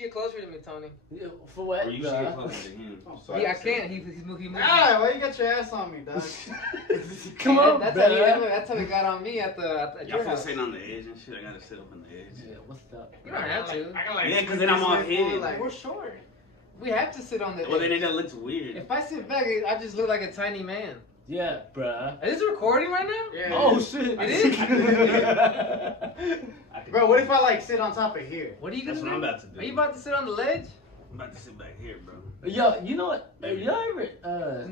Get closer to me, Tony. Yeah, for what? Or you should get closer to him. I can't. He's moving. Ah, why you got your ass on me, dog? Come on, that's how he got on me at Y'all feel sitting on the edge and shit. I gotta sit up on the edge. Yeah, what's up? You don't have to. Yeah, because then I'm all hidden. Like, we're short. We have to sit on the edge. Well, then it looks weird. If I sit back, I just look like a tiny man. Yeah, bruh. Is this recording right now? Yeah. Oh, shit. It is? Bro, what if I like sit on top of here? What are you gonna That's do? what I'm about to do. Are you about to sit on the ledge? I'm about to sit back here, bro. Yo, you know what? Y'all ever,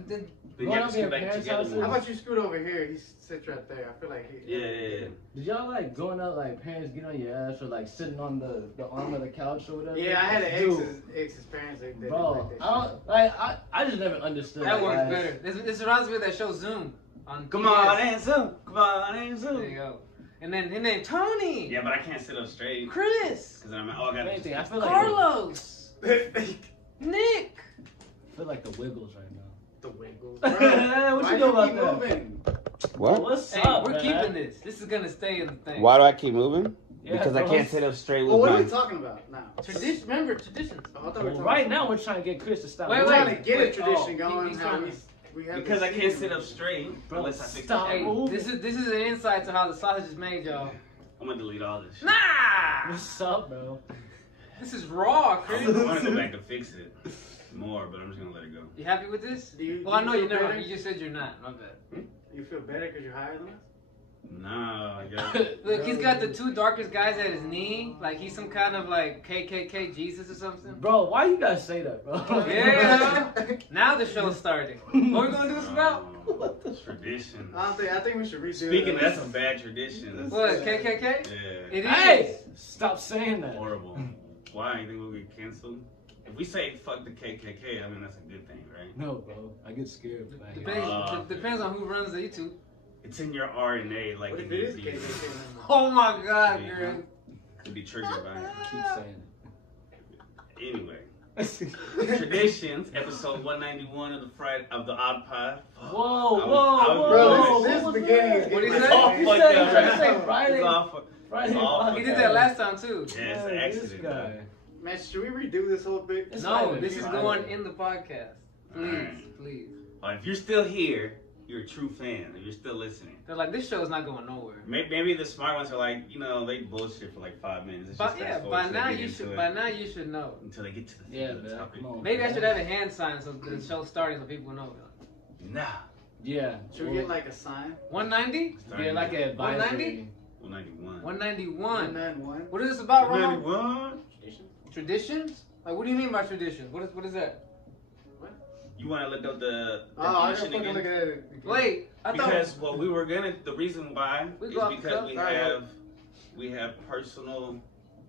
Then you going have over to your sit back parents' together houses? more. How about you scoot over here? He sits right there. I feel like he. Yeah. Did y'all like going out like parents get on your ass or like sitting on the arm of the couch or whatever? Yeah, I had an ex's parents. They Bro, did I don't like. I just never understood. That like, works better. This reminds me of that show Zoom on Come PBS. on, and Zoom. Come on, and There you Zoom. go. And then Tony. Yeah, but I can't sit up straight. Chris. Because I'm all got Anything. I feel like Carlos. Nick. I feel like the Wiggles right now. The Wiggles. What you know about that? moving? What? What's Hey, up, we're man? keeping this. This is gonna stay in the thing. Why do I keep moving? Yeah, Because I bro. can't sit up straight with Well, what are we my... talking about now? Tradition. Remember traditions. Oh, I thought we were Well, talking right about- now we're trying to get Chris to stop. Wait, We're wait. trying to get a wait. tradition Oh, going. he's How trying we have Because this I can't season. sit up straight Bro, unless I fix stop. it. Hey, this is an insight to how the sausage is made, y'all. I'm gonna delete all this shit. Nah. What's up, bro? This is raw, Chris. I want to go back to fix it more, but I'm just gonna let it go. You happy with this? Do Well, I know feel you never. better? You just said you're not. My bad. You feel better because you're higher than us? Nah, I got Look, he's got the two darkest guys at his knee. Like he's some kind of like KKK Jesus or something. Bro, why you guys say that, bro? Yeah. Now the show's starting. What we gonna do this about? tradition. I think we should redo Speaking, it. that's a bad tradition. What, KKK? Yeah. It is. Hey, stop saying that. Horrible. Why? You think we'll get canceled? If we say fuck the KKK, I mean that's a good thing, right? No, bro. I get scared. Man. Depends on who runs the YouTube. It's in your RNA, like What in if it your is DNA. KKK? Oh my God, Yeah. girl. Could be triggered by it. Keep saying Anyway, it. traditions, episode 191 of the Odd Pod. Whoa, I whoa, was- whoa. Bro, what this was beginning that? is What he getting said? all You fucked said up you tried to right say now. Friday. It's all fu- Friday. all He fucked did up. that last time too. Yeah, it's an This accident. guy. Man, should we redo this whole bit? It's No, fine. this is Fine. going in the podcast. Please, Alright. please. If you're still here, you're a true fan. If you're still listening. They're like, this show's not going nowhere. Maybe the smart ones are like, they bullshit for like 5 minutes. It's But just yeah, fast forward by till they now get you into should. it, By now you should know. until they get to the Yeah, thing of the man. topic. Come on. Maybe I should have a hand sign so the show's starting so people know. Nah. Yeah. Should we get like a sign? 190? Yeah, like an advisory. 190? 191. 191. 191. What is this about, Ron? 191? Traditions? Like, what do you mean by tradition? What is that? You want to look up the Oh, I gotta definition fucking again? look at it. Wait, I thought. Because the reason why We is go off because the we cuff. have personal.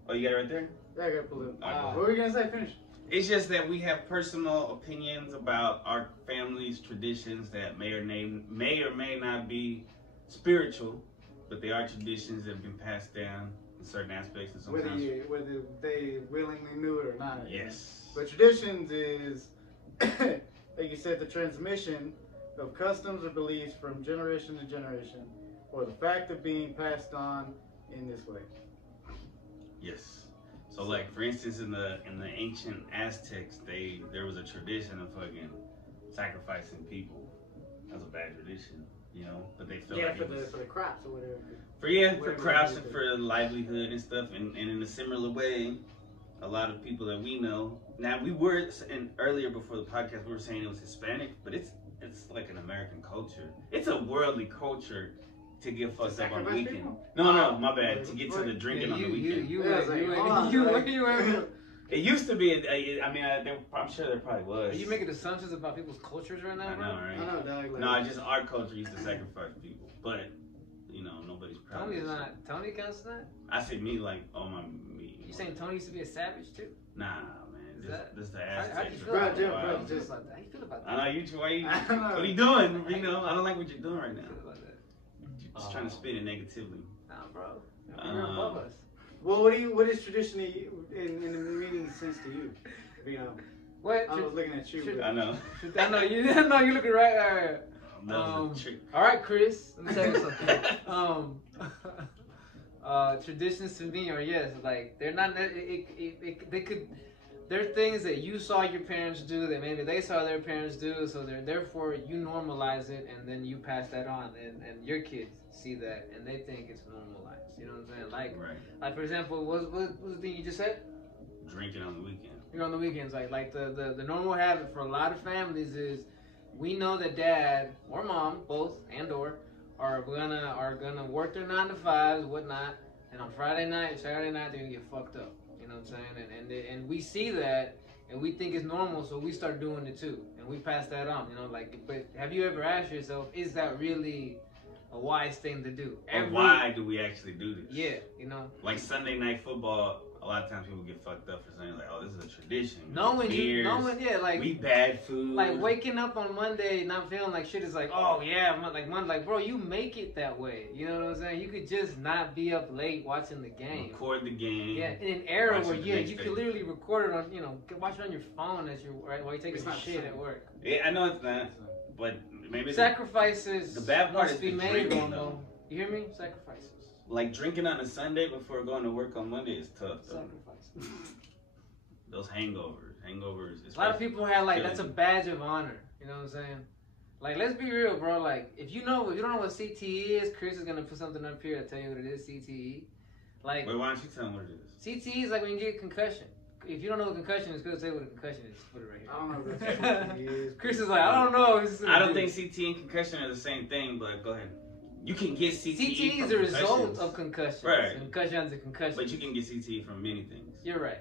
Oh, you got it right there. Yeah, I gotta pull it. Alright, What were you gonna say? Finish. It's just that we have personal opinions about our family's traditions that may or may not be spiritual, but they are traditions that have been passed down in certain aspects and sometimes. Whether they willingly knew it or not. Yes. But traditions is, like you said, the transmission of customs or beliefs from generation to generation, or the fact of being passed on in this way. Yes. So, like for instance, in the ancient Aztecs, there was a tradition of fucking sacrificing people. That's a bad tradition, But they felt like for it was the crops or whatever. for whatever crops it and is. for livelihood and stuff. And in a similar way, a lot of people that we know now, we were earlier before the podcast, we were saying it was Hispanic, but it's like an American culture. It's a worldly culture. To get fucked up on the sacrifice weekend. people? No, my bad. To get to the drinking on the weekend. It used to be. I'm sure there probably was. Are you making assumptions about people's cultures right now, I bro? know, I right? know, dog. Like, No, just our culture used to sacrifice people, but nobody's proud. Tony's of it. not. Tony counts that? I say me like me. You saying Tony used to be a savage too? Nah, man. that- This the How do you Aztecs. feel Bro, about Jim, that? bro, How do you feel just- about that? How you feel about that? I know you two. Why you? I don't know. What are you doing? I don't like what you're doing right How now. do you feel about that? You're just trying to spin it negatively. Nah, bro. You're above us. Well, what is tradition in the meaning sense to you? What? I was looking at you. should- but- I know. I know you. I know you looking right. That was a trick. All right, Chris. Let me tell you something. Traditions to me are yes, like they're not. They could. They're things that you saw your parents do that maybe they saw their parents do, so therefore you normalize it and then you pass that on, and your kids see that and they think it's normalized. You know what I'm saying? Like for example, what was the thing you just said? Drinking on the weekend. You're on the weekends, like the normal habit for a lot of families is we know that dad or mom, both and or are gonna work their 9 to 5s, whatnot, and on Friday night, Saturday night they're gonna get fucked up. You know what I'm saying? And we see that and we think it's normal, so we start doing it too, and we pass that on. You know, like, but have you ever asked yourself, is that really a wise thing to do? Why do we actually do this? Yeah, you know, like Sunday night football. A lot of times people get fucked up for saying like, "Oh, this is a tradition." Yeah, like we bad food. Like waking up on Monday not feeling like shit is like, oh yeah, like bro, you make it that way. You know what I'm saying? You could just not be up late watching the game. Record the game. Yeah, in an era where you can literally record it on, watch it on your phone as you while you're taking some shit at work. Yeah, I know it's not, but maybe sacrifices. The bad part must is be made, though. You hear me? Sacrifices. Like drinking on a Sunday before going to work on Monday is tough. Though. Sacrifices. Those hangovers. A lot of people have like that's a badge of honor. You know what I'm saying? Like, let's be real, bro. Like, if you don't know what CTE is, Chris is gonna put something up here to tell you what it is. CTE. Like, wait, why don't you tell him what it is? CTE is like when you get a concussion. If you don't know what concussion is, go say what a concussion is. Put it right here. I don't know what CTE is. Chris is like, I don't know. I don't think CTE and concussion are the same thing, but go ahead. You can get CTE. CTE is a result of concussions. Right. Concussions are concussions. But you can get CTE from many things. You're right.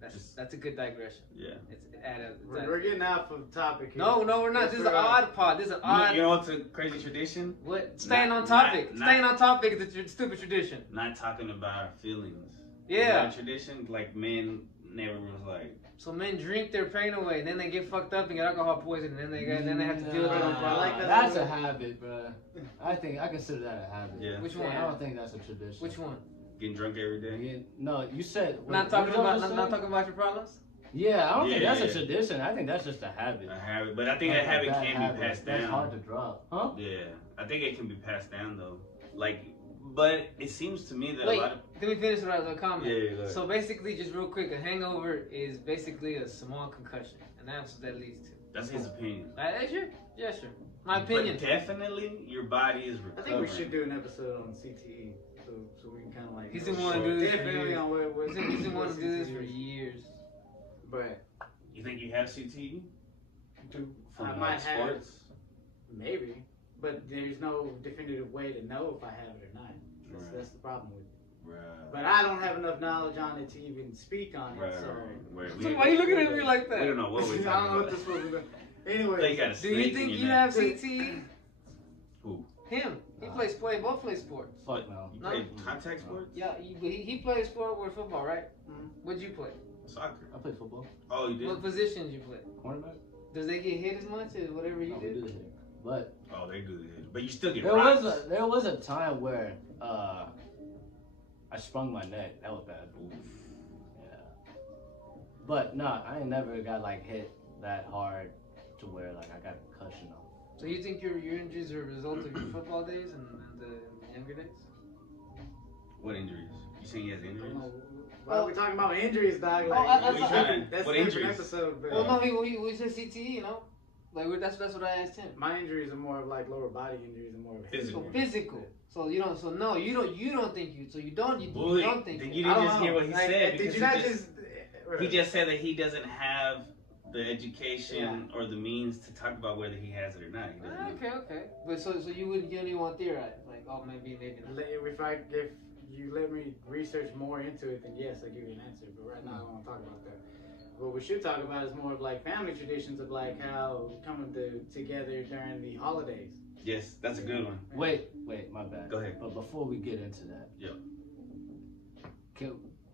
That's a good digression. Yeah. We're getting off of the topic here. No, we're not. This is an odd pod. This is an odd. You know what's a crazy tradition? What? Staying on topic. Staying on topic is a stupid tradition. Not talking about our feelings. Yeah. Tradition, like men never was like. So men drink their pain away, and then they get fucked up and get alcohol poisoning, and then they have to deal with it on Friday. That's a habit, bro. I consider that a habit. Yeah. Which one? I don't think that's a tradition. Which one? Getting drunk every day. No, you said not talking about your problems. Yeah, I don't think that's a tradition. I think that's just a habit. A habit, but I think that habit can be passed down. That's hard to drop, huh? Yeah, I think it can be passed down though. Like, but it seems to me that Wait, a lot of. Let me finish the comment. Yeah. So basically, just real quick, a hangover is basically a small concussion, and that's what that leads to. That's his opinion. Sure? Yeah, sure. My opinion. But definitely, your body is recovering. I think we should do an episode on CTE, so we can kind of like. He's been wanting to do this for definitely years. on what He's been wanting to do this for years. But you think you have CTE? I might have. Maybe, but there's no definitive way to know if I have it or not. That's the problem with it. Right. But I don't have enough knowledge on it to even speak on it. So Why are you looking at me like that? We don't know what we're talking I don't know about. what this was. Anyway, do you think you have CTE? Who? Him. He both play sports. Fuck no. You play contact sports? Yeah, he plays sport with football, right? Mm-hmm. What'd you play? Soccer. I played football. Oh, you did? What positions you play? Cornerback. Does they get hit as much as whatever you do? We do the hit. But they do the hit. But you still get there was a time where I sprung my neck. That was bad. Oof. Yeah. But no, I ain't never got like hit that hard to where like I got a concussion on. So you think your injuries are a result of your football days and the younger days? What injuries? You saying he has injuries? Why are we talking about injuries, dog? Like, that's what injuries? Episode. But, well, no, we said CTE, you know. Like that's what I asked him. My injuries are more of like lower body injuries and more of physical. So you don't. So no, you don't think you. So you don't. You don't think. You didn't just hear what he said. Did you not just? He just said that he doesn't have the education or the means to talk about whether he has it or not. Okay. But so you don't even want to theorize like, oh, maybe not. If you let me research more into it, then yes, I'll give you an answer. But right now, I don't want to talk about that. What we should talk about is more of like family traditions of like how coming together during the holidays. Yes, that's a good one. Wait, my bad. Go ahead. But before we get into that,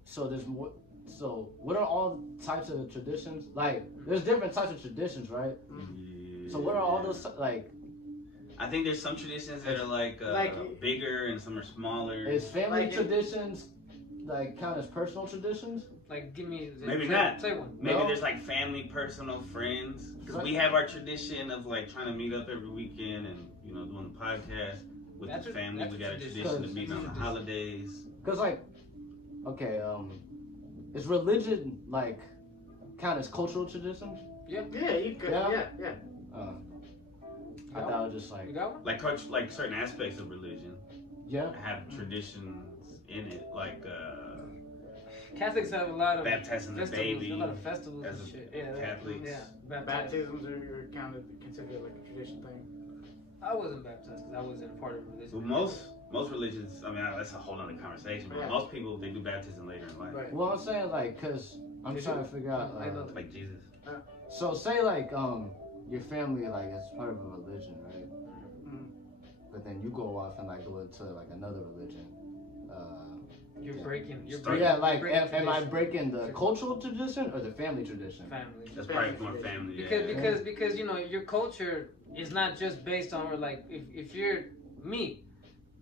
so there's more. So what are all types of traditions? Like, there's different types of traditions, right? Yeah. So what are all those like? I think there's some traditions that are like bigger and some are smaller. Is family traditions like count as personal traditions? Like, give me. Maybe not. Say one. Maybe there's like family, personal, friends. Because we have our tradition of like trying to meet up every weekend and doing the podcast. with That's the a- family. that's We a got a tradition. tradition of That's meeting a on the tradition. holidays. Cause like, okay, is religion like count as cultural tradition? Yeah, you could. Yeah. Yeah. I thought it was just You like, got one? Like certain aspects of religion yeah. have traditions in it, like Catholics have a lot of baptizing the festivals, baby a lot of festivals as and a shit. Yeah, Catholics. Yeah, Baptisms are considered like a tradition thing. I wasn't baptized because I wasn't a part of religion. Well, most religions, I mean, that's a whole other conversation, but Yeah. most people, they do baptism later in life. Right. Well, I'm saying like, cause I'm Did trying you? to figure out. I know. Like Jesus. So say like your family like is part of a religion, right? Mhm. But then you go off and like go into like another religion. You're breaking. You're Start- breaking. Yeah, like you're breaking am I tradition. breaking the cultural tradition or the family tradition? Family. That's Family probably more tradition. family. Because you know your culture is not just based on like if you're me,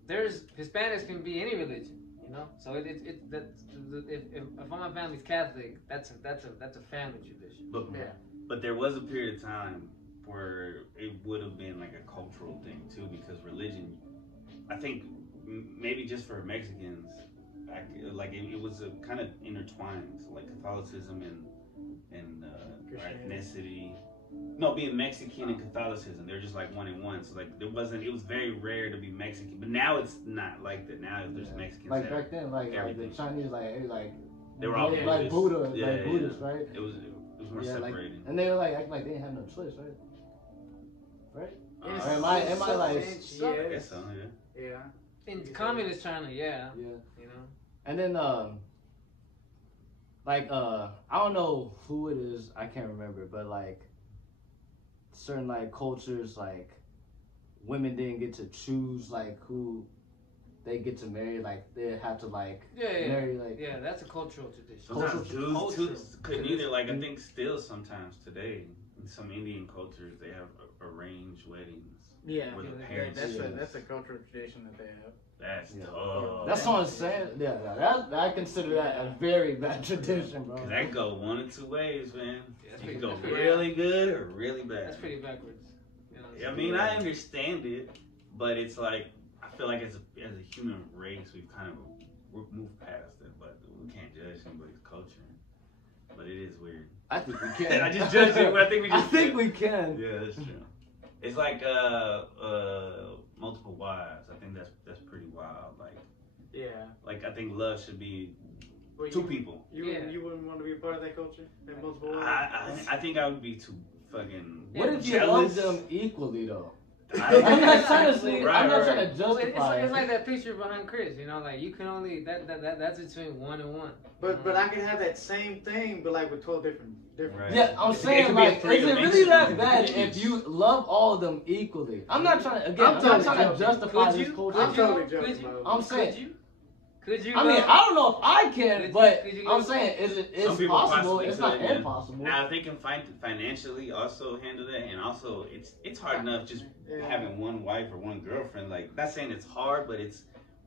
there's Hispanics can be any religion, you know. So if my family's Catholic, that's a family tradition. But there was a period of time where it would have been like a cultural thing too, because religion, I think maybe just for Mexicans, like it was a kind of intertwined, so like Catholicism and our ethnicity. No, being Mexican and Catholicism, they're just like one in one. So like it was very rare to be Mexican, but now it's not like that. Now there's Mexicans. Like that back then, like the everything. Chinese, like They were all like Buddhists. Buddha, Yeah, like yeah, Buddhists, yeah. right? It was more Yeah, like, separated. and they were like acting like they didn't have no choice, right? Right? Yes. Or am I like? I guess so, yeah. Yeah. In communist China, yeah, Yeah. you know. And then I don't know who it is, I can't remember, but like certain like cultures, like women didn't get to choose like who they get to marry, like they have to like marry like Yeah, that's a cultural tradition. Sometimes Cultural- dudes too couldn't either. Like I think still sometimes today in some Indian cultures they have arranged weddings. Yeah. Where the Yeah, parents That's choose. a cultural tradition that they have. That's Yeah. tough. That's what I'm saying. Yeah, that I consider that a very bad tradition, bro. 'Cause that go one of two ways, man. Yeah, that's You pretty- can go that's pretty- really good or really bad. That's pretty backwards. You know what I'm I saying? mean, I understand it, but it's like I feel like as a human race, we've kind of moved past it. But we can't judge somebody's culture. But it is weird. I think we can. I just judged you. I think we just. I think did. we can. Yeah, that's true. It's like multiple wives. I think that's pretty wild. Yeah. Like I think love should be Well, two people. You wouldn't want to be a part of that culture? That multiple I think I would be too fucking. What if you jealous. love them equally though? I- I'm not trying to say. Right, I'm not right. trying to Well, justify it's it. like that picture behind Chris, you know, like you can only that's between 1 and 1. But I could have that same thing, but like with 12 different. Right. Yeah, I'm It saying could be a like, is it really three-dimensional that bad image. if you love all of them equally? I'm not trying to. Again, I'm, not totally trying to joking. justify Could this you? culture. I'm totally Could joking, you? bro. I'm saying. Could you? I mean, I don't know if I can, Could but you I'm love- saying Some it's people possible. possibly It's not could, yeah. impossible. Now, if they can financially also handle that, and also it's hard enough just having one wife or one girlfriend. Like, not saying it's hard, but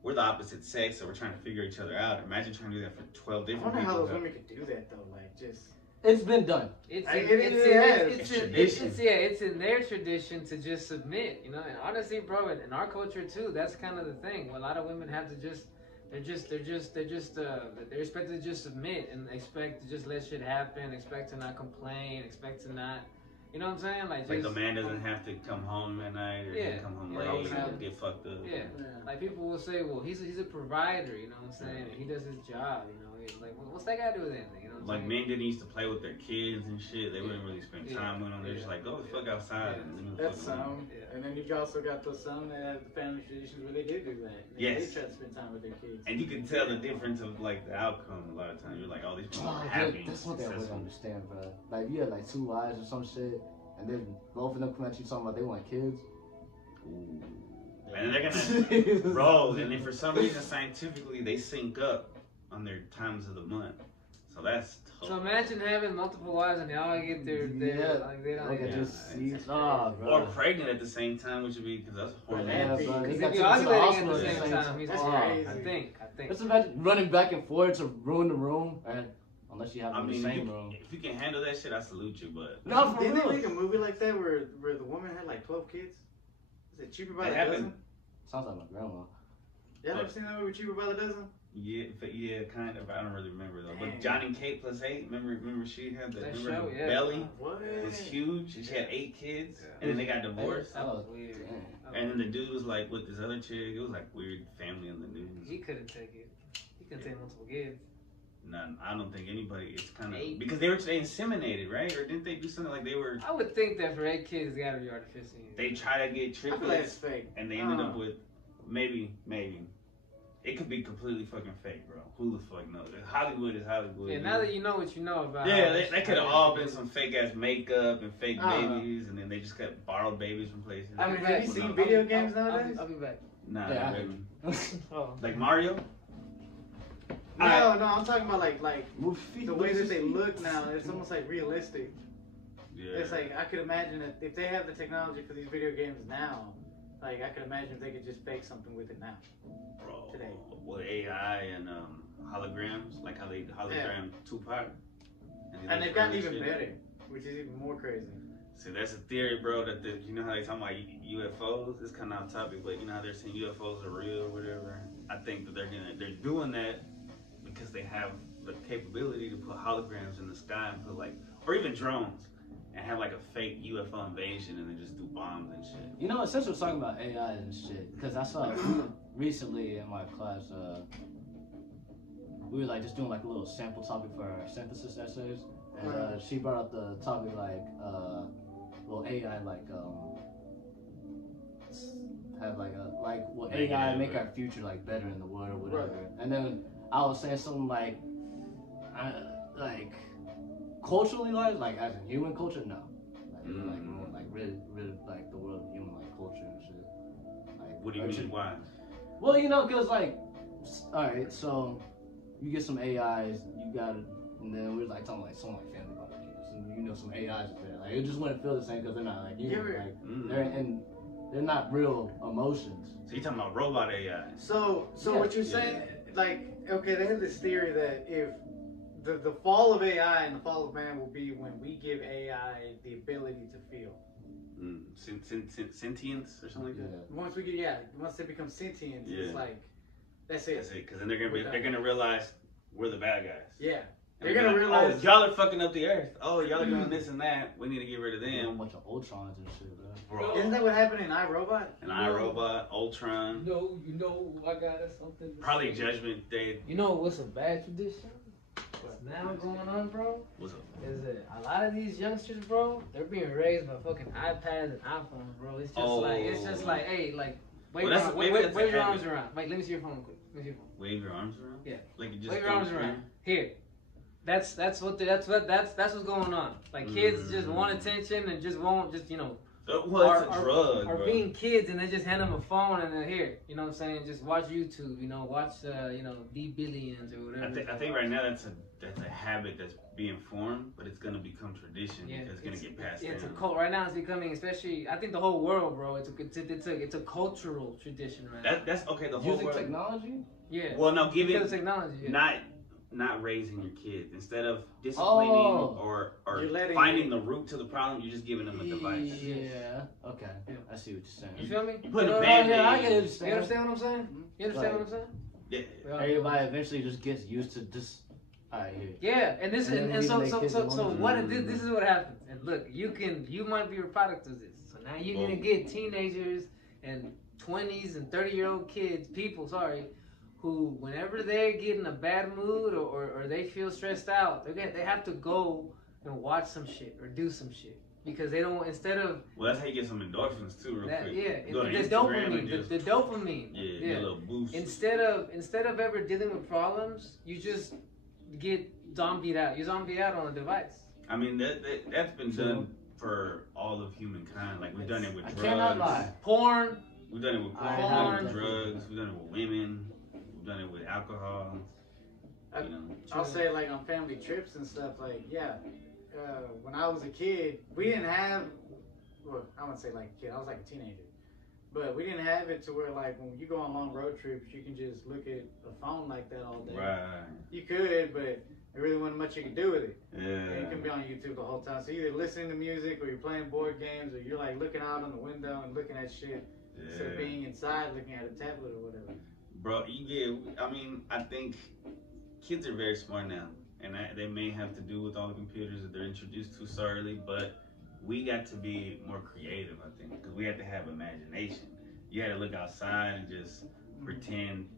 we're the opposite sex, so we're trying to figure each other out. Imagine trying to do that for 12 I different wonder how people. those women could do that though. Like just. It's been done. It's It's it's in their tradition to just submit, you know. And honestly, bro, in our culture too, that's kind of the thing. A lot of women have to they're expected to just submit and expect to just let shit happen, expect to not complain, expect to not, you know what I'm saying? Like the just, man doesn't have to come home at night or Yeah. come home Yeah, late exactly. or get fucked up. Yeah. Like people will say, well, he's a provider, you know what I'm saying? And he does his job, you know. It's like, what's that got to do with anything? You know what I'm Like saying? men didn't used to play with their kids and shit. They wouldn't really spend time with them. They're just like, go the fuck outside. And leave the That's fuck alone. some. And then you've also got those some that have family traditions where they do that. Yes. They try to spend time with their kids. And you can tell the difference of like the outcome a lot of times. You're like, oh, these people Oh, are dude, happy. that's one thing I wouldn't successful. understand, bro. Like you had like 2 wives or some shit, and then both of them come at you talking about they want kids. Ooh. And they're gonna roll. And then for some reason, scientifically, they sync up on their times of the month. So that's tough. So imagine having multiple wives and they all get their like they don't Look at get this Yeah. seeds. Oh, bro. Or pregnant at the same time, which would be because that's horrible. Yeah, bro. They Because got if to you're the ovulating hospital at the same time, he's That's oh, crazy. I think. Let's imagine running back and forth to ruin the room, and unless you have I them in mean, the if same you, room. if you can handle that shit, I salute you. But No, for Didn't they real. make a movie like that where the woman had like 12 kids? Is it cheaper by That the happened. dozen? Sounds like my grandma. Y'all ever seen that movie Cheaper by the Dozen? Yeah, kind of. I don't really remember though. Dang. But Johnny Kate plus 8. Remember she had the That remember show, her yeah. belly What? was huge, and she had 8 kids, Yeah. and then they got divorced. That was weird. And then the dude was like with this other chick. It was like weird family in the news. He couldn't take it. He couldn't take multiple kids. None. I don't think anybody. It's kind of 8. because they inseminated, right? Or didn't they do something like they were? I would think that for 8 kids, it's gotta be artificial. They try to get I feel like it's triplets, fake. and they ended up with maybe. It could be completely fucking fake, bro. Who the fuck knows? Hollywood is Hollywood. Yeah, now that you know what you know about. Yeah, they could have all been some fake ass makeup and fake I don't know. babies, and then they just got borrowed babies from places. I mean, have you Well, seen no. video games nowadays? I'll be back. Nah, Yeah, not I really. Oh. Like Mario. No, I'm talking about like the way that they look now. It's almost like realistic. Yeah. It's like I could imagine that if they have the technology for these video games now, like I could imagine if they could just fake something with it now. Bro, today. with AI and holograms, like how they hologram Tupac. And they've gotten even better, which is even more crazy. See, that's a theory, bro. That you know how they talk about UFOs. It's kind of off topic, but you know how they're saying UFOs are real, or whatever. I think that they're doing that because they have the capability to put holograms in the sky and put or even drones, and have like a fake UFO invasion and then just do bombs and shit. You know, since we're talking about AI and shit, because I saw recently in my class, we were like just doing like a little sample topic for our synthesis essays, and she brought up the topic will AI have will AI make our future like better in the world or whatever? Right. And then I was saying something like culturally like as in human culture, no. Like really like the world of human like culture and shit. Like, What do you mean? Why? well, you know, cause like, all right, so you get some AIs, you got it, and then we're like talking like some like family barbecues, and you know some AIs are there. Like it just wouldn't feel the same because they're not like human. Like they're not real emotions. So you talking about robot AI? So Yeah. what you're saying, like, okay, they have this theory that if the fall of AI and the fall of man will be when we give AI the ability to feel. Sentience or something like that. Once they become sentient, Yeah. it's like that's it. That's it. Because then they're gonna realize we're the bad guys. Yeah. And They're gonna realize. oh, y'all are fucking up the earth. Oh, y'all are doing this and that. We need to get rid of A them. bunch of Ultrons and shit, bro. Bro. Isn't that what happened in iRobot? An iRobot, Ultron, You know, I got something. To probably say. Judgment Day. You know what's a bad tradition? What's now going on, bro? What's up? Is that a lot of these youngsters, bro, they're being raised by fucking iPads and iPhones, bro. It's just like, hey, like, wave Well, that's- maybe that's a your habit. arms around. Wait, let me see your phone quick. Let me see your phone. Wave your arms around. Yeah. Like you just Wave your arms around. Here. That's what's going on. Like kids just want attention and just won't Well, it's a drug, are bro. being kids and they just hand them a phone and they're here. You know what I'm saying? Just watch YouTube. Watch B-Billions or whatever. I think right now that's a habit that's being formed, but it's gonna become tradition because it's gonna get passed It's a down. cult right now. It's becoming, especially I think the whole world, bro. It's a cultural tradition right now. That's okay. The whole Using world. technology? Yeah. Well, no, Because of technology. Yeah. not raising your kids. Instead of disciplining or You're letting finding the root to the problem, you're just giving them a device. Yeah. Okay. Yeah. I see what you're saying. You feel me? You put a know, Band-Aid. Yeah, I get You it. understand what I'm saying? You understand what I'm saying? Yeah. Everybody eventually just gets used to just. Alright, here. Yeah, and this And then and we so make so kids so and so mothers. what this is what happens. And look, you might be a product of this. So now you're gonna get teenagers and 20s and 30-year-old people, who whenever they're getting a bad mood or they feel stressed out, they have to go and watch some shit or do some shit. Because they don't, instead of Well, that's how you get some endorphins too, real quick. yeah, Go to the Instagram and dopamine, just- the dopamine. Yeah, get a little boost. Instead of ever dealing with problems, you just get zombied out. You zombie out on a device. I mean, that's been done for all of humankind. Like we've done it with I drugs. cannot lie. Porn. We've done it with I porn, have- with drugs. We've done it with women. We've done it with alcohol. You know. I'll say like on family trips and stuff. Like when I was a kid, we didn't have. Well, I wouldn't say like a kid. I was like a teenager. But we didn't have it to where like when you go on long road trips, you can just look at a phone like that all day. Right. You could, but there really wasn't much you could do with it. Yeah. And you can be on YouTube the whole time. So either listening to music or you're playing board games or you're like looking out on the window and looking at shit. instead of being inside looking at a tablet or whatever. Bro, I mean, I think kids are very smart now, and they may have to do with all the computers that they're introduced to so early, but we got to be more creative, I think, because we had to have imagination. You had to look outside and just pretend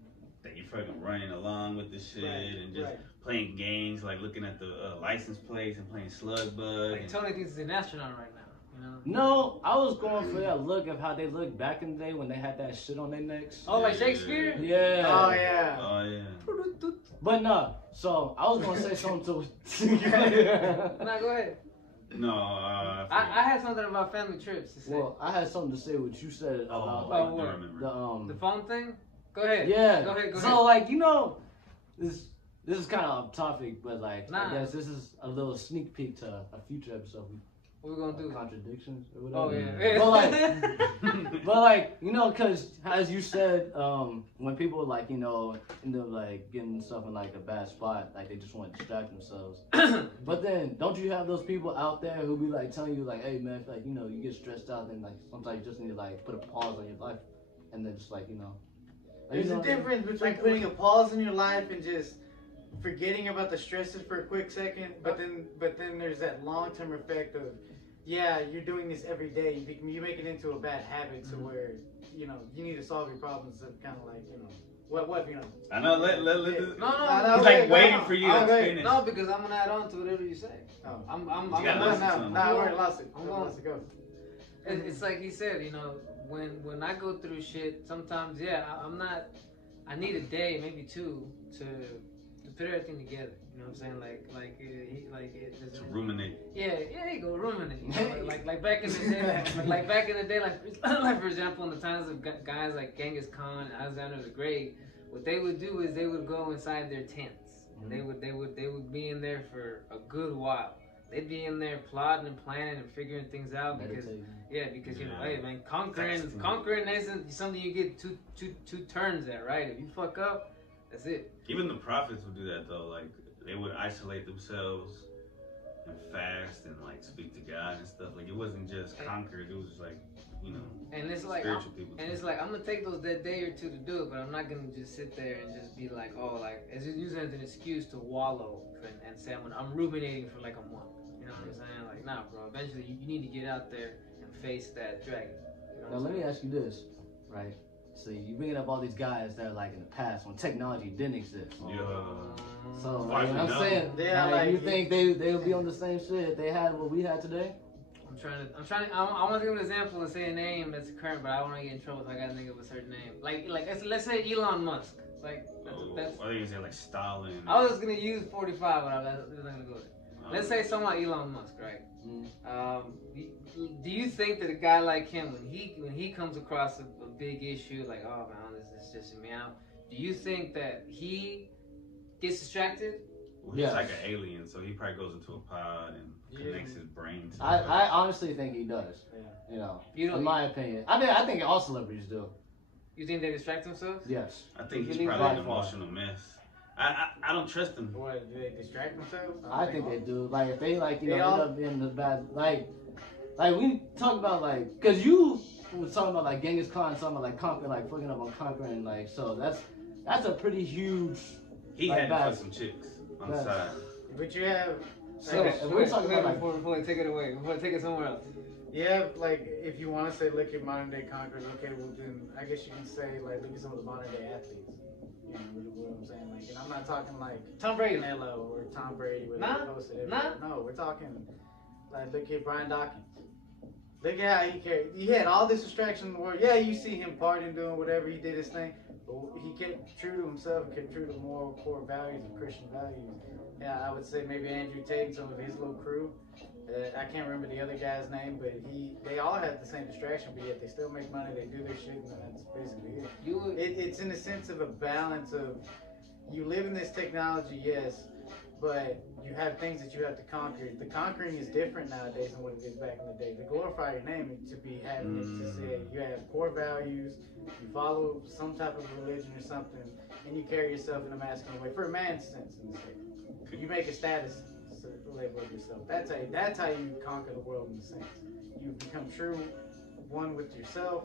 that you're fucking running along with the shit and just playing games, like looking at the license plates and playing slug bug. Like Toney thinks he's an astronaut right now. You know? No, I was going for that look of how they looked back in the day when they had that shit on their necks. Oh, like Shakespeare? Yeah. Oh yeah. Oh yeah. But no, so I was gonna say something to. No, go ahead. No, I had something about family trips to say. Well, I had something to say what you said about I what? remember. The phone thing? Go ahead. Yeah. Go ahead. So like this is kind of off topic, but like Nah. I guess this is a little sneak peek to a future episode. What we gonna do? Contradictions or Oh whatever. yeah. But like because as you said, when people like end up like getting themselves in like a bad spot, like they just want to distract themselves. But then don't you have those people out there who be like telling you like, hey man, like you get stressed out and like sometimes you just need to like put a pause on your life and then just like There's a difference between putting a pause in your life and just forgetting about the stresses for a quick second, but then there's that long-term effect of, yeah, you're doing this every day. You make it into a bad habit to where you need to solve your problems. So kind of like what. I know. Let No, he's like waiting for you to finish. No, because I'm gonna add on to whatever you say. Oh. I'm I already lost it. I'm I lost it. Go. It's like he said, when I go through shit, sometimes I need a day, maybe two, to put everything together. You know what I'm saying? To ruminate. Yeah, you go ruminate. Like back in the day, like for example, in the times of guys like Genghis Khan and Alexander the Great, what they would do is they would go inside their tents. And they would be in there for a good while. They'd be in there plotting and planning and figuring things out because hey man, conquering isn't something you get two turns at, right? If you fuck up, that's it. Even the prophets would do that though. Like they would isolate themselves and fast and like speak to God and stuff. Like it wasn't just conquered. It was like and it's like spiritual people. And it's like I'm gonna take that day or two to do it, but I'm not gonna just sit there and just be like, it's just using it as an excuse to wallow and say I'm ruminating for like a month. You know what I'm saying? Like, nah, bro. Eventually, you need to get out there and face that dragon. You know now let me ask you this, right? So you bringing up all these guys that are like in the past when technology didn't exist. Yeah. So Like, I'm saying, you think they would be on the same shit if they had what we had today? I want to give an example and say a name that's current, but I don't want to get in trouble, so I gotta think of a certain name. Like let's say Elon Musk. Like that's. I think you say like Stalin. I was just gonna use 45, but I was not gonna go there. Let's say someone like Elon Musk, right? Do you think that a guy like him, when he comes across a big issue, like, oh man, this is just me out, do you think that he gets distracted? Well, he's like an alien, so he probably goes into a pod and connects his brain to I honestly think he does. In my opinion. I think all celebrities do. You think they distract themselves? Yes. I think he's probably an emotional mess. I don't trust them. What, do they distract themselves? I think they do. Like if they end up in the bad like we talk about like because you was talking about like Genghis Khan talking about like conquering like fucking up on conquering like so that's a pretty huge. He had to fuck some chicks on the side. But you have. So we're talking about before take it away. Before take it somewhere else. Yeah, like if you want to say look at modern day conquerors, okay, well then I guess you can say like look at some of the modern day athletes. You know what I'm saying? Like, and I'm not talking like Tom Brady, Canelo or Tom Brady. No, we're talking like look at Brian Dawkins. Look at how he carried. He had all this distraction in the world. Yeah, you see him partying, doing whatever he did his thing, but he kept true to himself. Kept true to moral core values and Christian values. Yeah, I would say maybe Andrew Tate, some of his little crew. I can't remember the other guy's name, but they all have the same distraction, but yet they still make money, they do their shit, and that's basically it. It's in the sense of a balance of, you live in this technology, yes, but you have things that you have to conquer. The conquering is different nowadays than what it is back in the day. To glorify your name to be having it to say you have core values, you follow some type of religion or something, and you carry yourself in a masculine way, for a man's sense in the state. You make a status label of yourself. That's how you conquer the world in a sense. You become true one with yourself,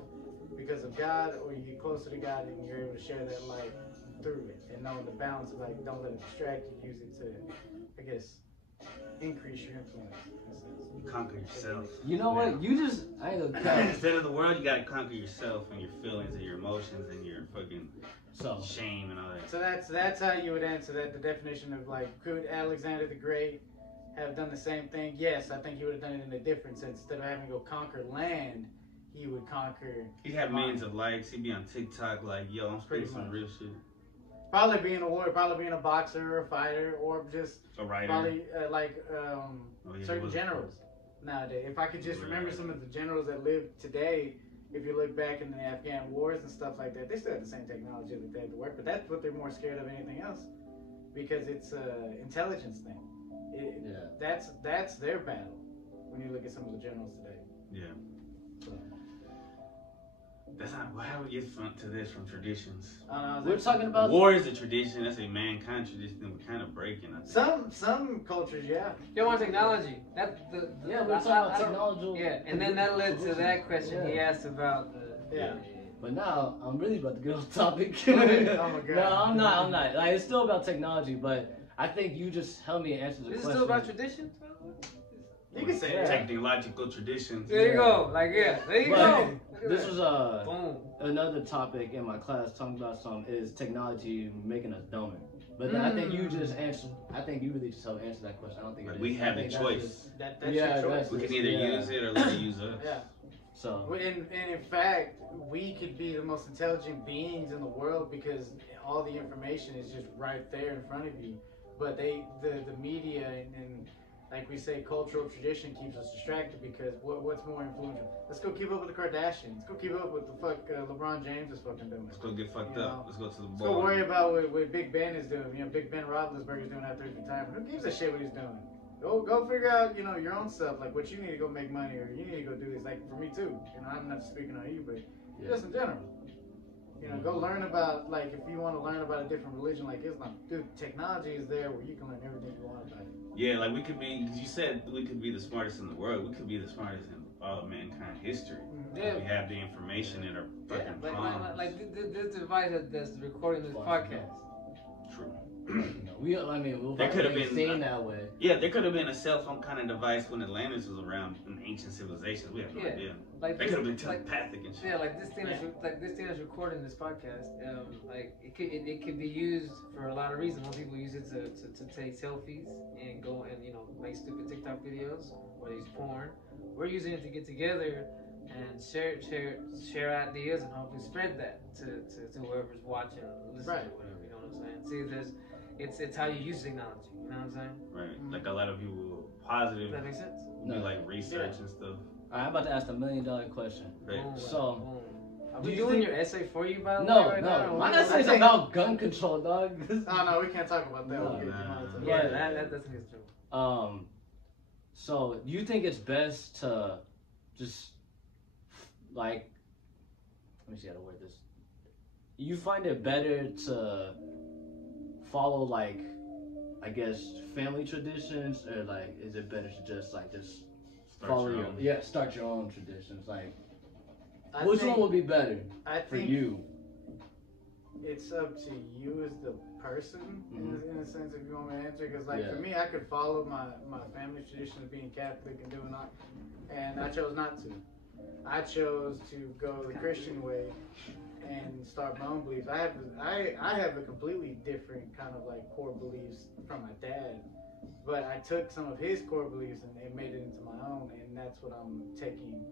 because of God, or you get closer to God and you're able to share that life through it, and knowing the balance of like, don't let it distract you, use it to, I guess, increase your influence. In a sense. Conquer yourself. You know what? You just, I ain't gonna count. Instead of the world, you gotta conquer yourself and your feelings and your emotions and your fucking So, shame and all that. So that's how you would answer that. The definition of like, could Alexander the Great have done the same thing? Yes, I think he would have done it in a different sense. Instead of having to go conquer land, he would conquer. He'd have millions of likes. He'd be on TikTok like, yo, I'm Pretty spitting some much. real shit. Probably being a warrior, probably being a boxer or a fighter, or just A writer. probably Oh, yeah, he certain was- generals nowadays. If I could just remember Right. some of the generals that live today, if you look back in the Afghan wars and stuff like that, they still have the same technology that they had to work, but that's what they're more scared of than anything else, because it's a intelligence thing. yeah. That's their battle when you look at some of the generals today. Yeah. So, That's not how we get to this from traditions. We're talking about War is a tradition. That's a mankind tradition that we're kind of breaking. I think. some cultures, yeah. You want technology? That the Yeah, we're talking about technology. Yeah, and then that led to that question he asked about the. Yeah. But now I'm really about to get off topic. Oh my God. No, I'm not. Like, it's still about technology, but I think you just helped me answer the This is question. still about tradition. You can say Yeah. that. Technological traditions. There you go. Like there you But go. Look at this that. was Boom. another topic in my class talking about is technology making us dumber. But then I think you just answered. I think you really just helped answer that question. I don't think Like, it we is. have I the think that's choice. just- That's Yeah, your choice. that's- We can either Yeah. use it or let it use us. Yeah. So Well, and in fact, we could be the most intelligent beings in the world because all the information is just right there in front of you. But the media and like we say, cultural tradition keeps us distracted because what's more influential? Let's go keep up with the Kardashians. Let's go keep up with the fuck LeBron James is fucking doing. Let's go get fucked You up. know. Let's go to the Let's bar. go worry about what Big Ben is doing. You know, Big Ben Roethlisberger is doing after his retirement. Who gives a shit what he's doing? Go figure out, your own stuff, like what you need to go make money or you need to go do this. Like for me too. I'm not speaking on you, but just in general. Go learn about, like, if you want to learn about a different religion like Islam, dude, technology is there where you can learn everything you want about it. Yeah, like we could be, because you said we could be the smartest in the world. We could be the smartest in all of mankind history. Yeah. We have the information in our fucking Like, palms. this device that's recording this podcast. True. we'll There could have probably been- seen that way. Yeah, there could have been a cell phone kind of device when Atlantis was around in ancient civilizations. We have no Yeah. idea. Like They this, could have been like, telepathic and shit. yeah, like this thing that's recording this podcast. Like it could be used for a lot of reasons. Most people use it to take selfies and go and make stupid TikTok videos or use porn. We're using it to get together and share ideas and hopefully spread that to whoever's watching, listening, Right. or whatever. You know what I'm saying? See, it's how you use technology. You know what I'm saying? Right. Like a lot of people positive, Does that make sense? do No. like research and stuff. I'm about to ask the $1 million question. Right. Boom, So, boom. Are do we you doing think- your essay for you, by the way? No, right now, no. or My we- essay's about gun control, dog. Oh, no, we can't talk about that. We'll No. get demonetized. Yeah, Right. that's true. So you think it's best to just like, let me see how to word this. You find it better to follow like, I guess, family traditions, or like, is it better to just Start follow your own. start your own traditions? Like, I which think- one would be better I for think you? it's up to you as the person, in a sense, if you want me to answer. Because, like, Yeah. for me, I could follow my family tradition of being Catholic and doing that, and I chose not to. I chose to go the Christian way and start my own beliefs. I have a completely different kind of like core beliefs from my dad, but I took some of his core beliefs and made it into my own, and that's what I'm taking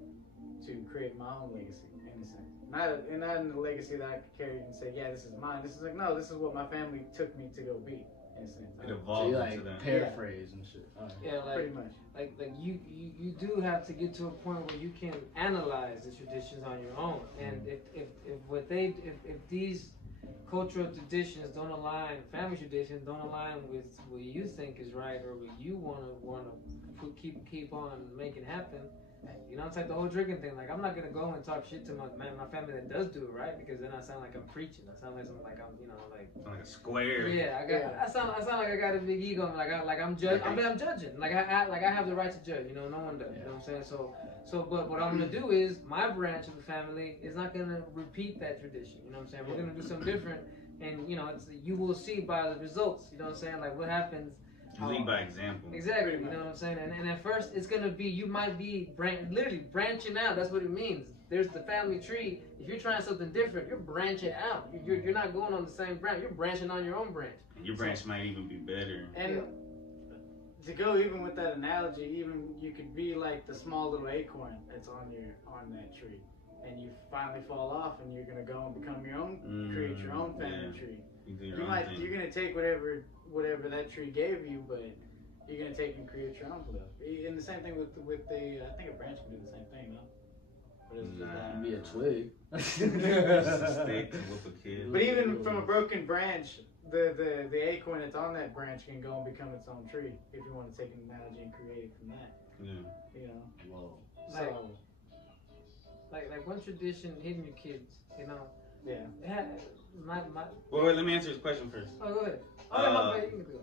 to create my own legacy, in a sense. Not in the legacy that I could carry and say, yeah, this is mine. This is like, no, this is what my family took me to go be, in a sense. It So evolved you into like that. paraphrase and shit. Alright. Yeah, Pretty much. like you do have to get to a point where you can analyze the traditions on your own, and if these cultural traditions don't align, family traditions don't align with what you think is right or what you want to keep on making happen, You know, it's like the whole drinking thing. Like, I'm not gonna go and talk shit to my family that does do it, right? Because then I sound like I'm preaching. I sound like something like I'm, you know, like a square. Yeah, I sound like I got a big ego. I'm judging. I'm judging. Like I have the right to judge. You know, no one does. You know what I'm saying? But what I'm gonna do is my branch of the family is not gonna repeat that tradition. You know what I'm saying? We're gonna do something different, and you know, you will see by the results. You know what I'm saying? Like what happens. You lead by example. Exactly, you know what I'm saying? And at first, it's going to be, you might be literally branching out. That's what it means. There's the family tree. If you're trying something different, you're branching out. You're not going on the same branch. You're branching on your own branch. And your branch might even be better. And to go even with that analogy, even you could be like the small little acorn that's on that tree. And you finally fall off and you're going to go and become your own, create your own family tree. You're going to take whatever that tree gave you, but you're gonna take and create your own stuff. And the same thing with the I think a branch can do the same thing, no? But it's just be a twig. Just a stick to whoop a kid. But even from a broken branch, the acorn that's on that branch can go and become its own tree if you want to take an analogy and create it from that. Yeah. You know. Whoa. So. Like one tradition, hitting your kids. You know. Yeah. Well, wait, let me answer this question first. Oh, go ahead. Oh, you can go.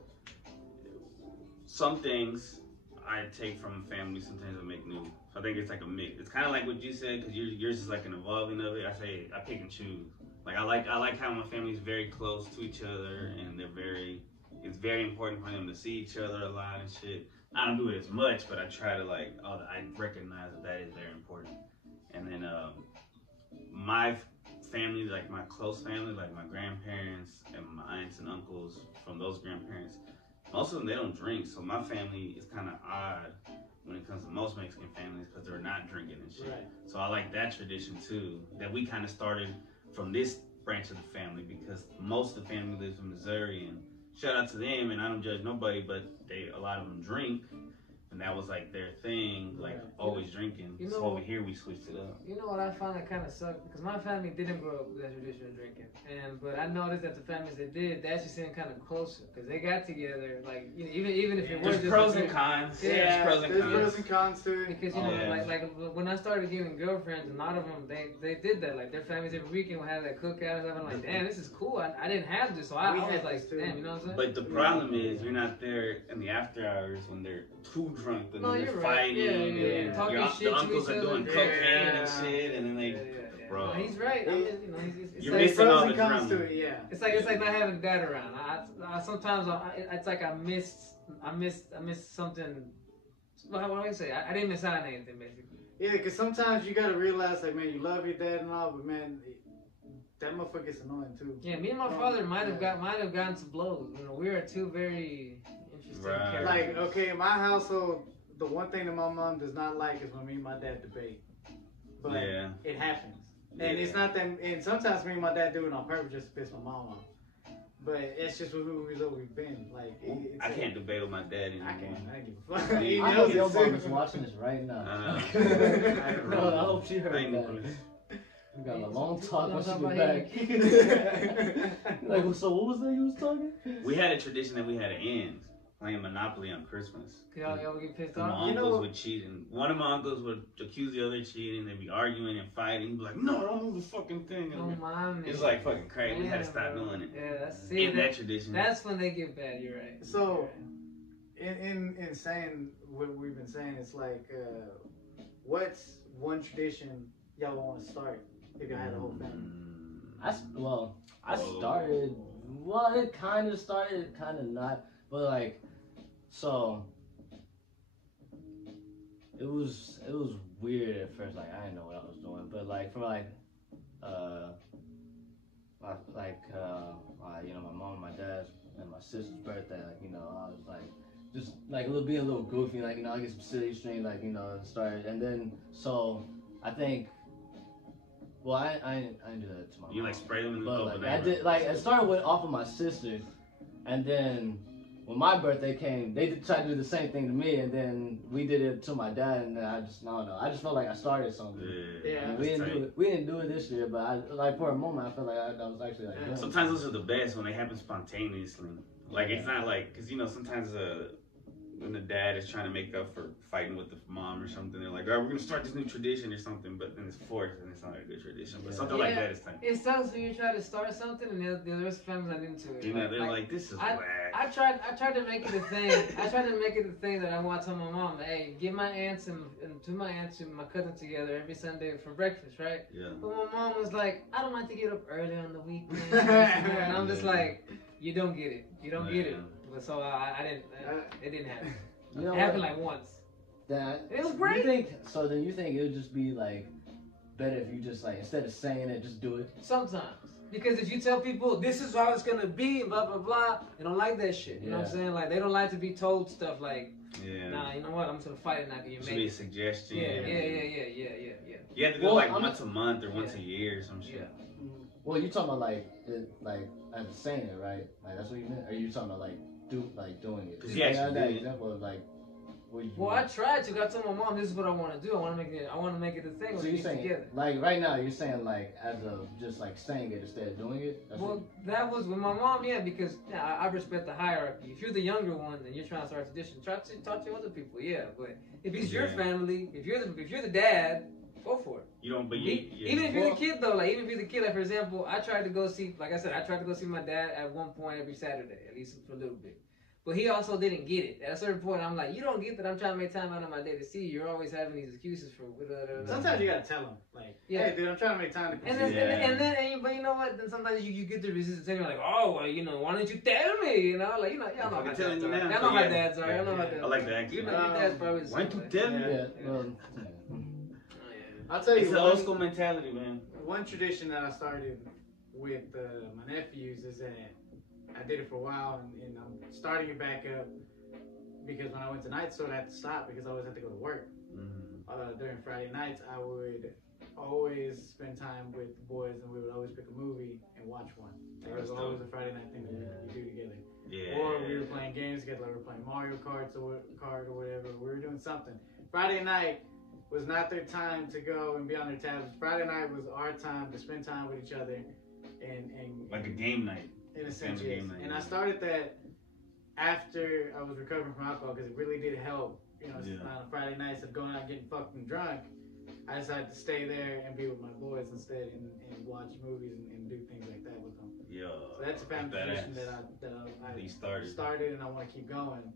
Some things I take from family, sometimes I make new. So I think it's like a mix. It's kind of like what you said, because yours is like an evolving of it. I pick and choose. Like I like how my family's very close to each other, and it's very important for them to see each other a lot and shit. I don't do it as much, but I try to I recognize that is very important. And then my family, like my close family, like my grandparents and my aunts and uncles from those grandparents, most of them, they don't drink. So my family is kind of odd when it comes to most Mexican families because they're not drinking and shit. Right. So I like that tradition too, that we kind of started from this branch of the family because most of the family lives in Missouri, and shout out to them, and I don't judge nobody, but a lot of them drink. And that was like their thing, like always drinking. You know, so over here we switched it up. You know what I find that kind of sucked? Because my family didn't grow up with that tradition of drinking, but I noticed that the families that did, they actually seemed kind of closer because they got together. Like even if it was there's pros and cons. Yeah, there's pros and cons to it. Because you know, like when I started getting girlfriends, a lot of them they did that. Like their families every weekend would have that cookout and stuff. I'm like, damn, this is cool. I didn't have this, so I was like, damn, you know what I'm saying? But the problem is you're not there in the after hours when they're too drunk and then they're fighting. Yeah. Talking shit the uncles are doing cocaine and shit, and then they, bro. No, he's right. You're missing all the drama. To it, yeah. It's like not having dad around. I sometimes it's like I missed something. What do I say? I didn't miss out on anything basically. Yeah, because sometimes you gotta realize, like, man, you love your dad and all, but man, that motherfucker gets annoying too. Yeah, me and my father might have gotten some blows. You know, we are two very interesting characters. Like, okay, in my household, the one thing that my mom does not like is when me and my dad debate. But it happens. And it's not that, and sometimes me and my dad do it on purpose just to piss my mom off. But it's just who we've been. Like, I can't debate with my dad anymore. I give a fuck. I hope your mom is watching this right now. I hope she heard that. We got a long talk when she get back. Like, so what was that you was talking? We had a tradition that we had to end. Playing Monopoly on Christmas. Y'all get pissed off? off? My uncles would cheat, and one of my uncles would accuse the other of cheating. They'd be arguing and fighting. He'd be like, "No, don't move the fucking thing." And it's like fucking crazy. We had to stop doing it. Yeah, that tradition. That's when they get bad. You're right. So, in saying what we've been saying, it's like, what's one tradition y'all want to start if y'all had a whole family? I started. Well, it kind of started, kind of not, but like. So it was weird at first. Like I didn't know what I was doing, but like for my mom and my dad's and my sister's birthday, like I was like just like being a little goofy, like I get some silly string, like started, and then so I think. Well, I didn't do that to my mom. You like spray them in the but like, I did like it started with off of my sister, and then. When my birthday came, they tried to do the same thing to me, and then we did it to my dad, and then I just felt like I started something. Yeah. We didn't do it this year, but for a moment, I felt like I was actually like. Sometimes those are the best when they happen spontaneously. Like it's not like, cause sometimes when the dad is trying to make up for fighting with the mom or something. They're like, "Oh, we're gonna start this new tradition or something," but then it's forced and it's not a good tradition. But something like that is time. It sucks when you try to start something and the rest of the family's not into it. You know, they're like, "This is whack." I tried to make it a thing. I tried to make it a thing that I want to tell my mom, hey, get my aunts and my cousin together every Sunday for breakfast, right? Yeah. But my mom was like, I don't like to get up early on the weekend. And I'm just like, you don't get it. You don't get it. But so I didn't. It didn't happen. You know it happened like once. It was great. Then you think it would just be like better if you just like instead of saying it, just do it? Sometimes. Because if you tell people this is how it's gonna be, blah blah blah, they don't like that shit. You know what I'm saying? Like they don't like to be told stuff like, nah, you know what? I'm just gonna fight it now. You should be a suggestion. Yeah. You have to do like once a month or once a year or some shit. Yeah. Well, you talking about like as saying it, right? Like that's what you meant. Or are you talking about like doing it? Because that example of like. Well, I tried to. I told my mom, "This is what I want to do. I want to make it a thing." So you're saying, together. Like right now, you're saying like as of just like saying it instead of doing it. That was with my mom, because I respect the hierarchy. If you're the younger one and you're trying to start a tradition, try to talk to other people. Yeah, but if it's your family, if you're the dad, go for it. You don't, but even if you're the kid though, like even if you're the kid, like for example, I tried to go see my dad at one point every Saturday, at least for a little bit. But he also didn't get it. At a certain point, I'm like, you don't get that I'm trying to make time out of my day to see you. You're always having these excuses for. Sometimes you gotta tell him, like, hey, dude, I'm trying to make time to. But you know what? Then sometimes you get the resistance, and you're like, oh, well, you know, why don't you tell me? You know, like y'all know how dads are. Y'all know how dads are. Y'all know how dads are. I like that. You know, your dad's probably the same. Why don't you tell me? I'll tell you. It's an old school mentality, man. One tradition that I started with my nephews is that I did it for a while, and I'm starting it back up because when I went to night school, I had to stop because I always had to go to work. During Friday nights, I would always spend time with the boys, and we would always pick a movie and watch one. It was always a Friday night thing that we do together. Yeah. Or we were playing games together, like we were playing Mario Kart or whatever. We were doing something. Friday night was not their time to go and be on their tablets. Friday night was our time to spend time with each other and like a game night. In a sense, yes. And I started that after I was recovering from alcohol because it really did help. You know, on Friday nights of going out and getting fucking drunk, I decided to stay there and be with my boys instead and watch movies and do things like that with them. Yeah. So that's a family tradition that I started and I want to keep going.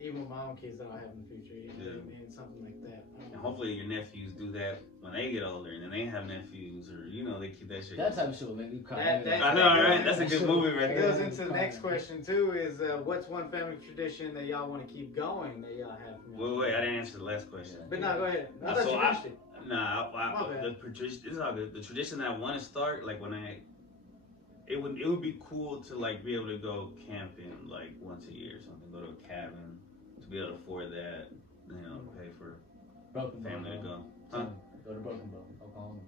Even with my own kids that I'll have in the future, and something like that. And hopefully your nephews do that when they get older, and then they have nephews, or they keep that shit. That type of shit will make me cry. I know, right? That's a good movie right there. Goes into the next question too. Is what's one family tradition that y'all want to keep going that y'all have? Wait, I didn't answer the last question. But no, go ahead. I thought you finished it. The tradition. It's all good. The tradition that I want to start, like when it would be cool to like be able to go camping like once a year or something. Go to a cabin. Be able to afford that, pay for family to go. Huh? Go to Broken Bow, Oklahoma.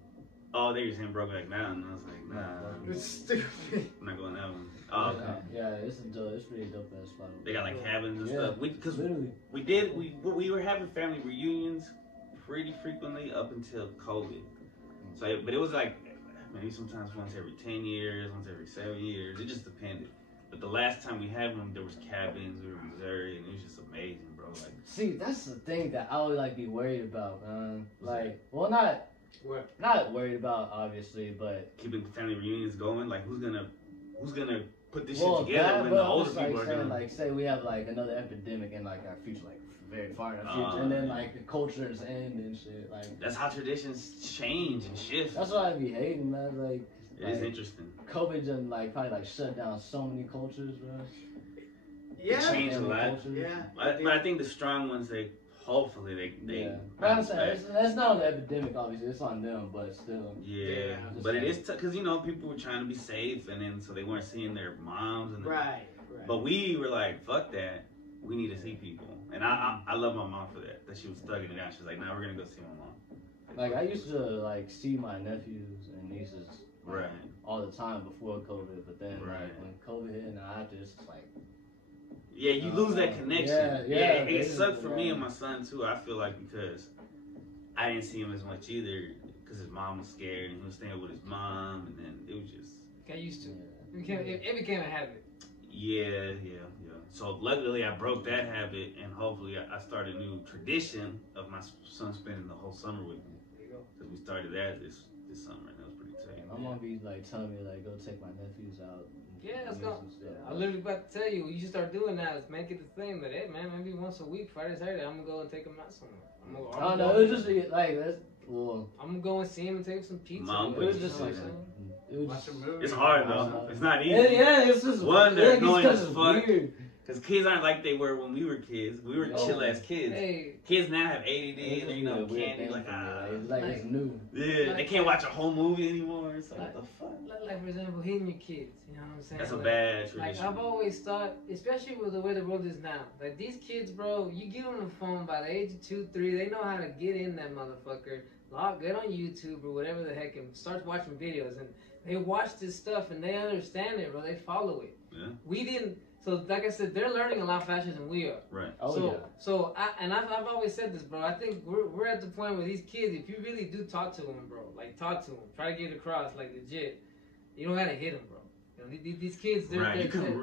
Oh, they were saying Brokeback Mountain. I was like, nah. It's stupid. I'm not going that one. Oh, okay. Yeah, it's pretty dope ass spot. They got like cabins and stuff. Because we were having family reunions pretty frequently up until COVID. So, but it was like maybe sometimes once every 10 years, once every 7 years. It just depended. But the last time we had them, there was cabins. We were in Missouri, and it was just amazing, bro. Like, see, that's the thing that I would like be worried about, man. Like, well, not worried about obviously, but keeping family reunions going. Like, who's gonna put this shit together when the older people are gonna like say we have like another epidemic in like our future, like very far in our future, and then like the cultures end and shit. Like that's how traditions change and shift. That's what I be hating, man. Like. It is interesting. COVID done probably shut down so many cultures, bro. Yeah, it changed a lot. Cultures. Yeah, but I think the strong ones, hopefully they. But I'm saying that's not on the epidemic, obviously. It's on them, but still. Yeah, but it is because people were trying to be safe, and then so they weren't seeing their moms and. Right. But we were like, fuck that. We need to see people, and I love my mom for that. That she was thugging it out. She's like, nah, we're gonna go see my mom. Like I used to see my nephews and nieces. Right. All the time before COVID, but then when COVID hit and after, it's just like. Yeah, you lose that connection. Yeah. It sucked for me and my son too. I feel like because I didn't see him as much either because his mom was scared and he was staying with his mom, and then it was just. Got used to it. It became a habit. Yeah. So luckily I broke that habit, and hopefully I started a new tradition of my son spending the whole summer with me. There you go. Because we started that this summer, and that was pretty tight. My mom be like telling me like go take my nephews out. Yeah, let's Music go. and stuff. I literally about to tell you, you should start doing that. Is make it the thing that, hey man, maybe once a week, Friday, Saturday, I'm gonna go and take him out somewhere. I don't know. It was just like that's well. I'm gonna go and see him and take some pizza. Mom, It was just You know like what I'm saying? it was Watch just, a movie. It's hard though. It's not easy. yeah, it's just One, they're like, annoying it's as 'cause fuck. it's weird. Because kids aren't like they were when we were kids. We were Oh. chill ass kids. Hey, Kids now have ADD, It's and just you know, a weird candy, thing like, for me, ah. it's like it's new. Yeah, they can't watch a whole movie anymore. It's like, Like- what the fuck? like for example, hitting your kids. You know what I'm saying? That's a Like- bad Like tradition. I've always thought, especially with the way the world is now, like these kids, bro, you give them a phone by the age of 2, 3, they know how to get in that motherfucker, get on YouTube or whatever the heck, and start watching videos, and they watch this stuff and they understand it, bro. They follow it. Yeah. We didn't. So like I said, they're learning a lot faster than we are. Right. Oh so, yeah. So I've always said this, bro. I think we're at the point where these kids, if you really do talk to them, bro, like talk to them, try to get it across, like legit, you don't gotta hit them, bro. You know, these kids, Right. You can they're-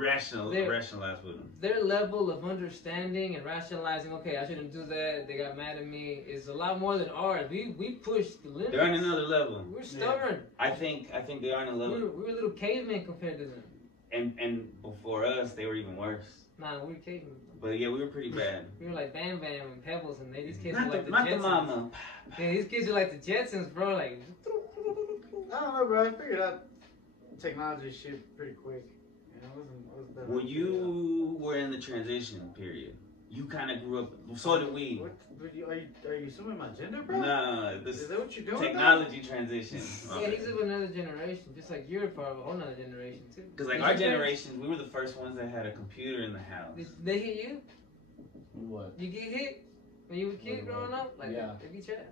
rationalize with them. their level of understanding and rationalizing, okay, I shouldn't do that, they got mad at me, is a lot more than ours. We push the limits. They're on another level. We're stubborn. I think they are on a level. We were little cavemen compared to them. And before us, they were even worse. Nah, we were cavemen. But yeah, we were pretty bad. We were like Bam Bam and Pebbles, and these kids Not were like the, the not the Jetsons. mama. Yeah, these kids are like the Jetsons, bro. Like, I don't know, bro. I figured out technology shit pretty quick. You know, it wasn't that Well, hard to figure you were in the transition period. You kind of grew up. So did out. we. What? Are you assuming my gender, bro? Nah, this Is that what you're doing? technology transition. yeah, he's of another generation, just like you're part of a whole nother generation too. Because like Did our your parents- generation, we were the first ones that had a computer in the house. Did they hit you? What? You get hit when you were a kid growing up? Like, Yeah. they beat your ass.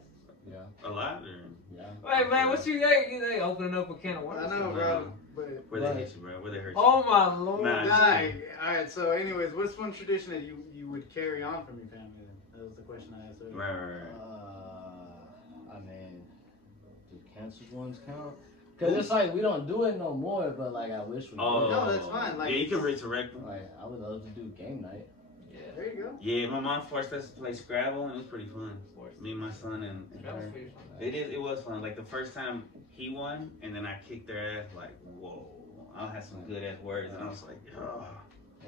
Yeah. A lot, or Yeah. Hey man, what you they opening up a can of worms? I know, bro. But where they hit you, bro? Where they hurt you? Oh my lord. Nah. all right. So, anyways, what's one tradition that you would carry on from your family? Then? That was the question I asked earlier. Right. I mean, do canceled ones count? Cause it's like we don't do it no more, but like I wish we Oh, did. No, that's fine, like- yeah, you can resurrect them. Like I would love to do game night. Yeah. There you go. Yeah, my mom forced us to play Scrabble, and it was pretty fun. Forced. Me and my son and That was her. pretty fun. It was fun. Like the first time he won, and then I kicked their ass. Like, whoa! I had some good ass words, and I was like, oh.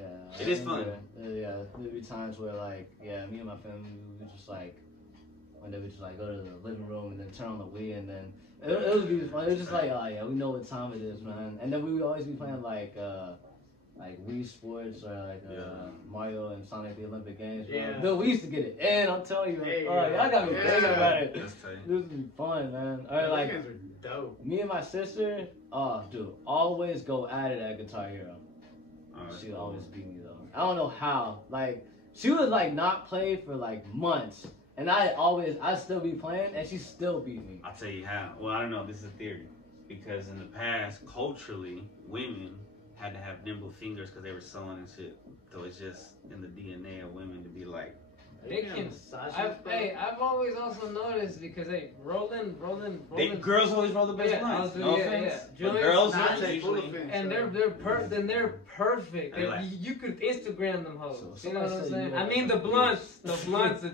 Yeah. It is fun. Yeah, there'd be times where like, yeah, me and my family we would just like, when they would just like go to the living room and then turn on the Wii and then it would be fun. It was just like, oh yeah, we know what time it is, man. And then we would always be playing like Wii Sports or like Mario and Sonic the Olympic Games. Bro. Yeah. Bill, we used to get it. And I'm telling you, There you oh, go. y'all got me Yeah. thinking about it. That's tight. This would be fun, man. Or Those like games are dope. me and my sister, oh dude, always go at it at Guitar Hero. Oh, that's She would cool. always beat me though. I don't know how. Like she would like not play for like months, and I'd still be playing, and she still beat me. I'll tell you how. Well, I don't know. This is a theory. Because in the past, culturally, women had to have nimble fingers because they were sewing and shit. So it's just in the DNA of women to be like, They can. I've always also noticed because rolling. girls always roll the best Yeah, ones. I'll do- No yeah, offense. yeah. But Joints, girls Nah, are I'd say full usually. offense, And bro. they're perfect. They're like- You could Instagram them hoes. So you know what I'm somebody saying? said I you mean the are- blunts, the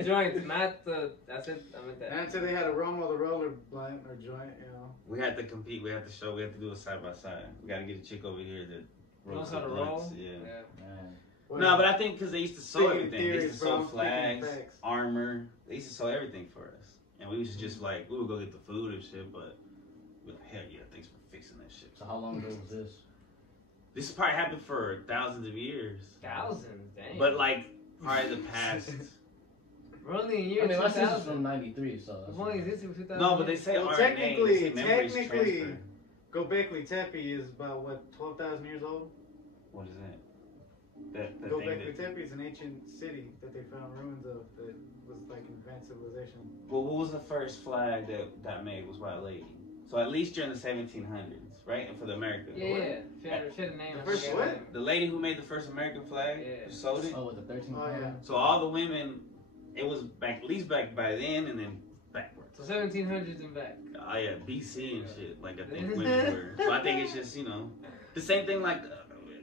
joints, not the. That's it. I meant And that. until they had a Romo the roller blunt or joint, you know. We had to compete. We had to show. We had to do it side by side. We got to get a chick over here that Knows rolls how the to blunts. roll. Yeah. Man. No, but I think because they used to sew Speaking everything. They used theories, to sew bro, flags, speaking facts. armor. They used to sew everything for us. And we was just like, we would go get the food and shit, but we're like, hell yeah, thanks for fixing that shit. So how long ago was this? This has probably happened for thousands of years. Thousands, dang. But like, probably the past. we're only in I year mean, my sister's 2000. from '93, so. We've only existed for 2000. No, but they say Well, RNA. technically- they say memories technically- transfer. Gobekli Tepe is about, what, 12,000 years old? What is that? That thing Gobekli that, Tepe is an ancient city that they found ruins of that was like an advanced civilization. well, what was the first flag that got made was by a lady. So at least during the 1700s, right? And for the America. Yeah, she had a name. The I first forget what? her name. The lady who made the first American flag, Yeah. who sold it. Oh, with the 13. Oh, yeah. So all the women, it was back, at least back by then, and then backwards. So 1700s and back. Oh yeah, BC and shit. Like I think women were. So I think it's just the same thing like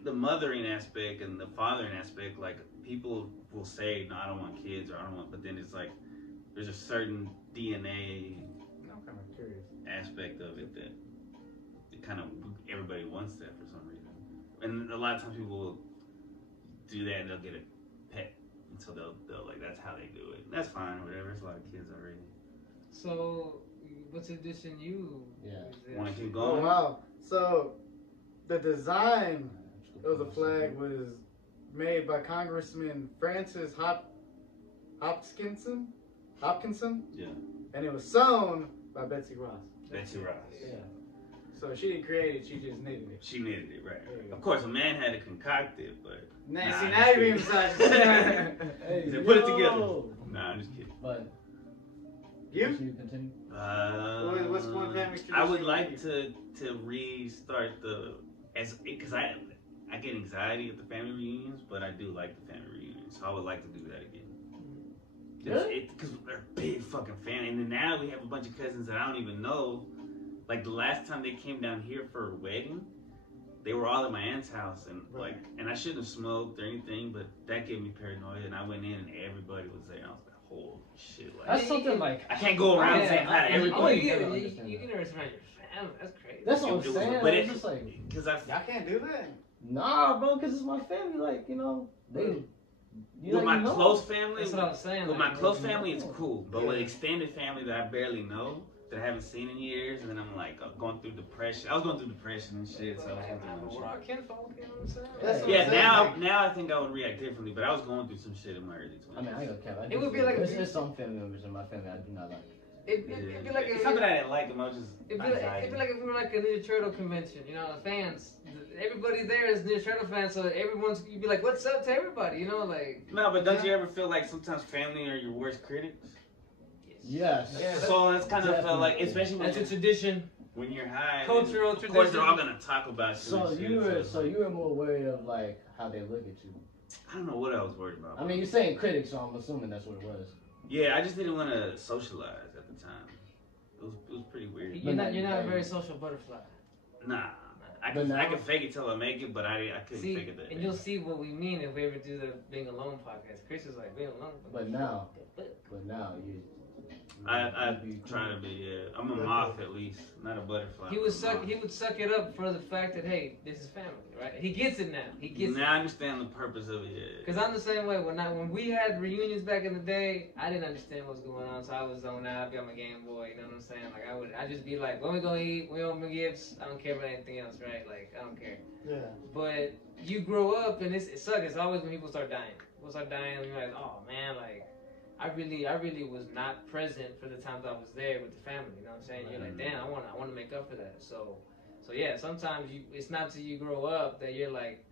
the mothering aspect and the fathering aspect, like people will say, no, I don't want kids or I don't want, but then it's like there's a certain DNA I'm kind of curious. aspect of it that it kind of everybody wants that for some reason, and a lot of times people will do that and they'll get a pet, and so they'll like that's how they do it. That's fine, whatever. There's a lot of kids already. So, what's edition you? Want to keep Oh going? wow! So, the design of the flag was made by Congressman Francis Hopkinson, Yeah. and it was sewn by Betsy Ross. Betsy Ross. Yeah. So she didn't create it; she just knitted it. She knitted it, right? There you go. Of course, a man had to concoct it, but Now, see, I'm now just you're being kidding. misogynist. Hey, They put it yo. together. Nah, I'm just kidding. But You? you continue. What's one family tradition I would you like like? to restart because I get anxiety at the family reunions, but I do like the family reunions, so I would like to do that again. Really? Because we're a big fucking family, and then now we have a bunch of cousins that I don't even know. Like the last time they came down here for a wedding, they were all at my aunt's house, and like, and I shouldn't have smoked or anything, but that gave me paranoia, and I went in and everybody was there, and I was like, holy shit, like That's something like. I can't go around Yeah, saying hi to everybody. You can never surround your family. That's crazy. That's what I'm It was- saying. but It's it- just like, Because I Y'all can't do that. nah, bro, because it's my family. Like, you know, they. You with my know. close family, That's what I was saying. with like, my close family, it's cool. But with Yeah. extended family that I barely know, that I haven't seen in years, and then I'm like going through depression. I was going through depression and shit, so I have to know We're shit. all kinfolk, you know what I'm saying? That's what Yeah, I'm saying. now I think I would react differently, but I was going through some shit in my early 20s. I mean, I ain't gonna cap. It would be like there's some family members in my family I do not like. It'd be like It's not that I didn't like them, I was just It'd be like if we were like a Ninja Turtle convention, you know, the fans, everybody there is Ninja Turtle fans, so everyone's, you'd be like, what's up to everybody, you know, like. No, but don't you ever feel like sometimes family are your worst critics? Yes. Yeah, So that's kind of felt like, Definitely. especially That's a tradition. when you're high, Cultural of course they're all tradition. gonna talk about you. So and shit, you were more worried of like how they look at you. I don't know what I was worried about. I mean, you're saying critics, so I'm assuming that's what it was. Yeah, I just didn't want to socialize at the time. It was pretty weird. You're not a very social butterfly. Nah, I But can now- fake it till I make it, but I couldn't See, fake it that and day. you'll see what we mean if we ever do the being alone podcast. Chris is like being alone. But now you. I you try to be. Yeah, I'm a moth at least, not a butterfly. He I'm would a suck. moth. He would suck it up for the fact that hey, this is family, right? He gets it now. He gets Now I understand the purpose of it. Yeah. Because I'm the same way. When we had reunions back in the day, I didn't understand what was going on, so I was zoned out. I'd be on my Game Boy. You know what I'm saying? Like I'd just be like, when we gonna eat? We open gifts. I don't care about anything else, right? Like I don't care. Yeah. But you grow up and it sucks. It's always when people start dying. People start dying and you're like, oh man, like I really was not present for the times I was there with the family. You know what I'm saying? You're like, damn, I want to make up for that. So yeah, sometimes it's not till you grow up that you're like,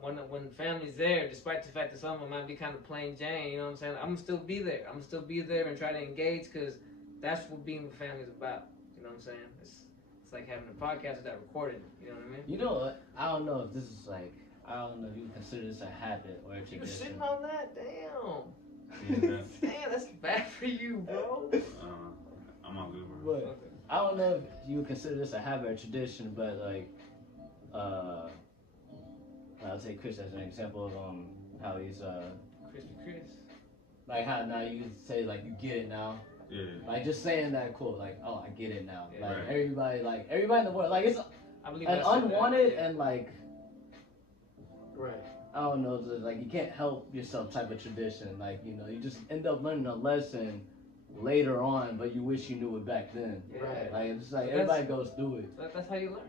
when family's there, despite the fact that some of them might be kind of plain Jane, you know what I'm saying? I'm gonna still be there. I'm gonna still be there and try to engage because that's what being with family is about. You know what I'm saying? It's like having a podcast without recording. You know what I mean? You know what? I don't know if this is like. I don't know if you would consider this a habit or a You were tradition. sitting on that? Damn. Yeah, Damn, that's bad for you, bro. I'm on Uber. But Okay. I don't know if you would consider this a habit or tradition, but like, I'll take Chris as an example of how he's Crispy Chris. like how now you say like you get it now, Yeah. like just saying that quote like oh I get it now, Yeah, like right. everybody in the world like it's I believe an I said that, unwanted yeah. and like Right. I don't know, just like you can't help yourself type of tradition. Like, you know, you just end up learning a lesson later on, but you wish you knew it back then. Yeah. Right. Like it's like So everybody goes through it. That's how you learn.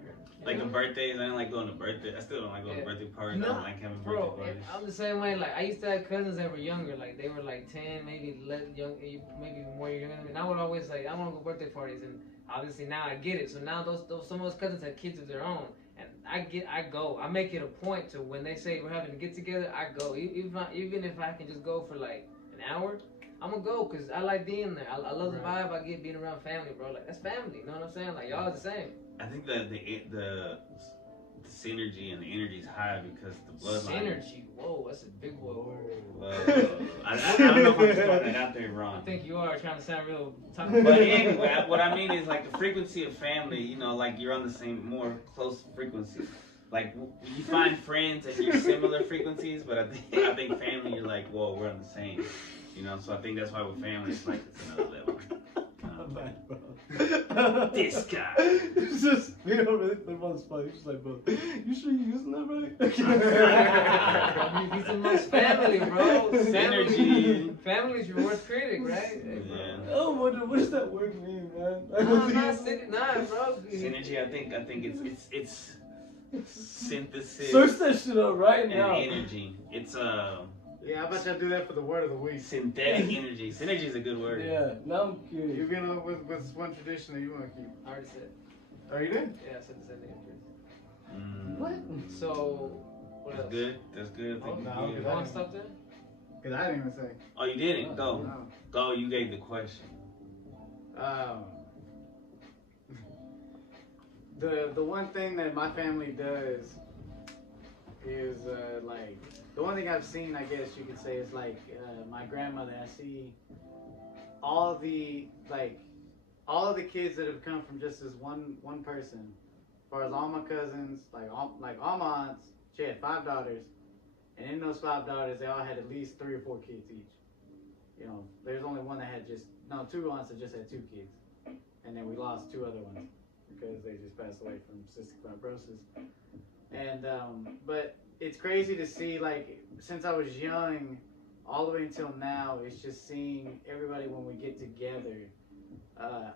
Like You a know? birthdays, I didn't like going to birthday. I still don't like going to birthday parties. I No, don't like having Bro, birthday parties. I'm the same way. Like I used to have cousins that were younger. Like they were like 10, maybe maybe more younger than me. And I would always like I want to go birthday parties, and obviously now I get it. So now those some of those cousins have kids of their own, and I go. I make it a point to when they say we're having a get together, I go. Even if I can just go for like an hour, I'm gonna go because I like being there. I love the vibe I get being around family, bro. Like that's family. You know what I'm saying? Like y'all are the same. I think that the synergy and the energy is high because the bloodline. Synergy. Whoa, that's a big word. I don't know if I'm just throwing that out there I wrong. think you are trying to sound real. But anyway, what I mean is like the frequency of family, you know, like you're on the same, more close frequency. like you find friends and you're similar frequencies, but I think family, you're like, whoa, we're on the same. You know, so I think that's why with family, it's like it's another level. This guy. It's just, you know, really flip on the spot. He's just like, bro, you sure you're using that right? He's amongst family, bro. Synergy. Family's your worst critic, right? Yeah. Oh, what does that word mean, man? Nah, bro. Synergy. I think it's synthesis. Search that shit up right and now. energy. It's Yeah, how about y'all do that for the word of the week? synthetic energy. Synergy is a good word. Yeah, now I'm curious. You been up with what's one tradition that you want to keep? I already said. Oh, you did? Yeah, I said the same thing. What? So, what That's else? good. That's good. I think Oh, you no, did. You want to stop there? Because I didn't even say. Oh, you didn't. Go. No. Go. You gave the question. The one thing that my family does is like the one thing I've seen, I guess you could say, is like my grandmother. I see all the kids that have come from just this one person. As far as all my cousins, like all my aunts, she had 5 daughters, and in those 5 daughters, they all had at least 3 or 4 kids each. You know, there's only one that had 2 aunts that just had 2 kids, and then we lost 2 other ones because they just passed away from cystic fibrosis. And but it's crazy to see, like, since I was young, all the way until now, it's just seeing everybody when we get together,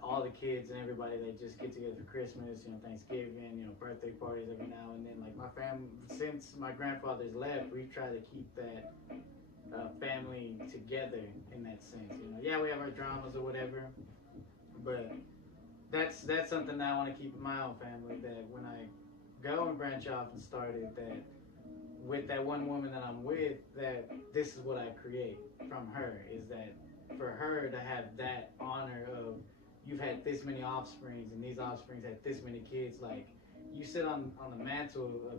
all the kids and everybody, they just get together for Christmas, you know, Thanksgiving, you know, birthday parties every now and then. Like my family, since my grandfather's left, we try to keep that family together in that sense. You know, yeah, we have our dramas or whatever, but that's something that I want to keep in my own family. That when I go and branch off and start it, that with that one woman that I'm with, that this is what I create from her, is that for her to have that honor of, you've had this many offsprings and these offsprings had this many kids, like you sit on the mantle of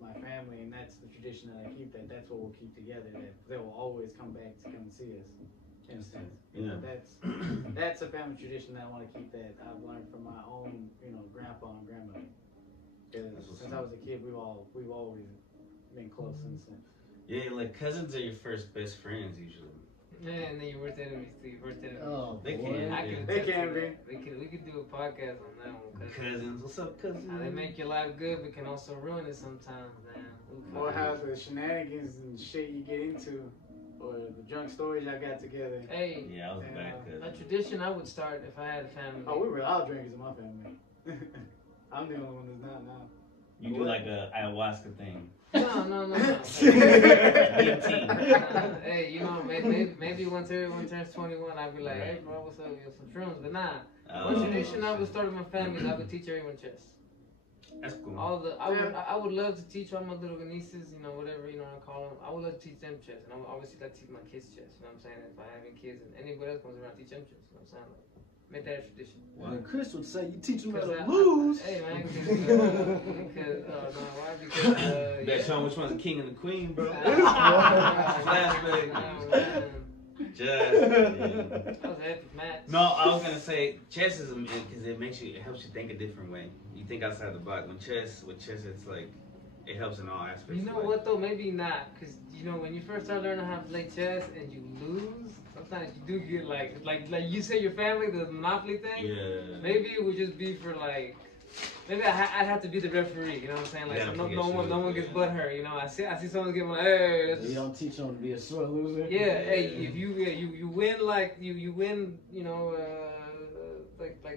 my family, and that's the tradition that I keep, that's what we'll keep together, that they will always come back to come and see us, in a sense. Yeah. That's a family tradition that I want to keep, that I've learned from my own, you know, grandpa and grandmother. Because since I was a kid, we've always been close in a sense. Yeah, like cousins are your first best friends usually. Yeah, and then your worst enemies too. Your worst enemies. Oh, They boy. can. I can They attest can to be. that. We could do a podcast on that one. Cousins, what's up, cousins? How they make your life good, but can also ruin it sometimes, man. Oof. Or how the shenanigans and shit you get into, or the drunk stories y'all got together. Hey, Yeah, I was a bad a cousin. tradition I would start if I had a family. Oh, we were all drinkers in my family. I'm the only one that's not now. You do like a ayahuasca thing. No. DMT. Hey, you know, maybe once everyone turns 21, I'd be like, hey, bro, what's up? You have some shrooms. But nah, one tradition I would start with my family is I would teach everyone chess. That's cool. I would love to teach all my little nieces, you know, whatever, you know, I call them. I would love to teach them chess. And I would obviously like to teach my kids chess. You know what I'm saying? If I have any kids and anybody else comes around, teach them chess. You know what I'm saying? Like, make that a tradition. And Chris would say, you teach them how to I- lose. Hey, man, why? Because, Better show 'em which one's the king and the queen, bro. Flashback. Just, yeah. That was an epic match. No, I was gonna say chess is because it helps you think a different way. You think outside the box. With chess, it's like it helps in all aspects. You know of life. what though? Maybe not, cause you know when you first start learning how to play chess and you lose, sometimes you do get like you say your family, the Monopoly thing. Yeah. Maybe it would just be for like. Maybe I'd have to be the referee, you know what I'm saying? Like, Yeah, so I no one forget gets you. butthurt, you know. I see someone get like, hey, You don't teach them to be a sore loser. yeah, hey, if you win like you win, you know,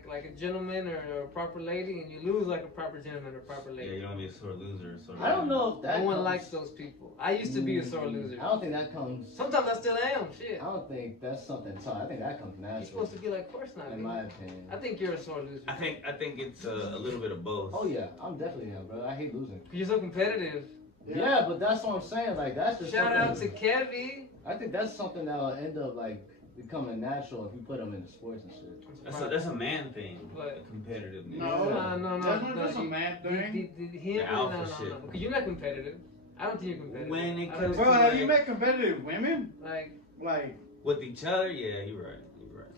like a gentleman or a proper lady, and you lose like a proper gentleman or proper Yeah, lady. you don't wanna be a sore loser. I don't know if that No one comes- likes those people. I used to be a sore loser. I don't think that comes. Sometimes I still am. Shit. I don't think that's something taught. I think that comes You're natural. supposed to be like, of course not. In man. my opinion. I think you're a sore loser. I think it's a little bit of both. Oh yeah, I'm definitely him, bro. I hate losing. You're so competitive. Yeah, but that's what I'm saying. Like that's just Shout out to something- Kevy. I think that's something that will end up like becoming natural if you put them into sports and shit. That's a man thing. What? Competitive. No. No. That's not just a man thing. Him, The alpha no. shit. Because you're not competitive. I don't think you're competitive. When it I comes don't- Bro, have you met competitive women? like, Like, With each other, yeah, you're right.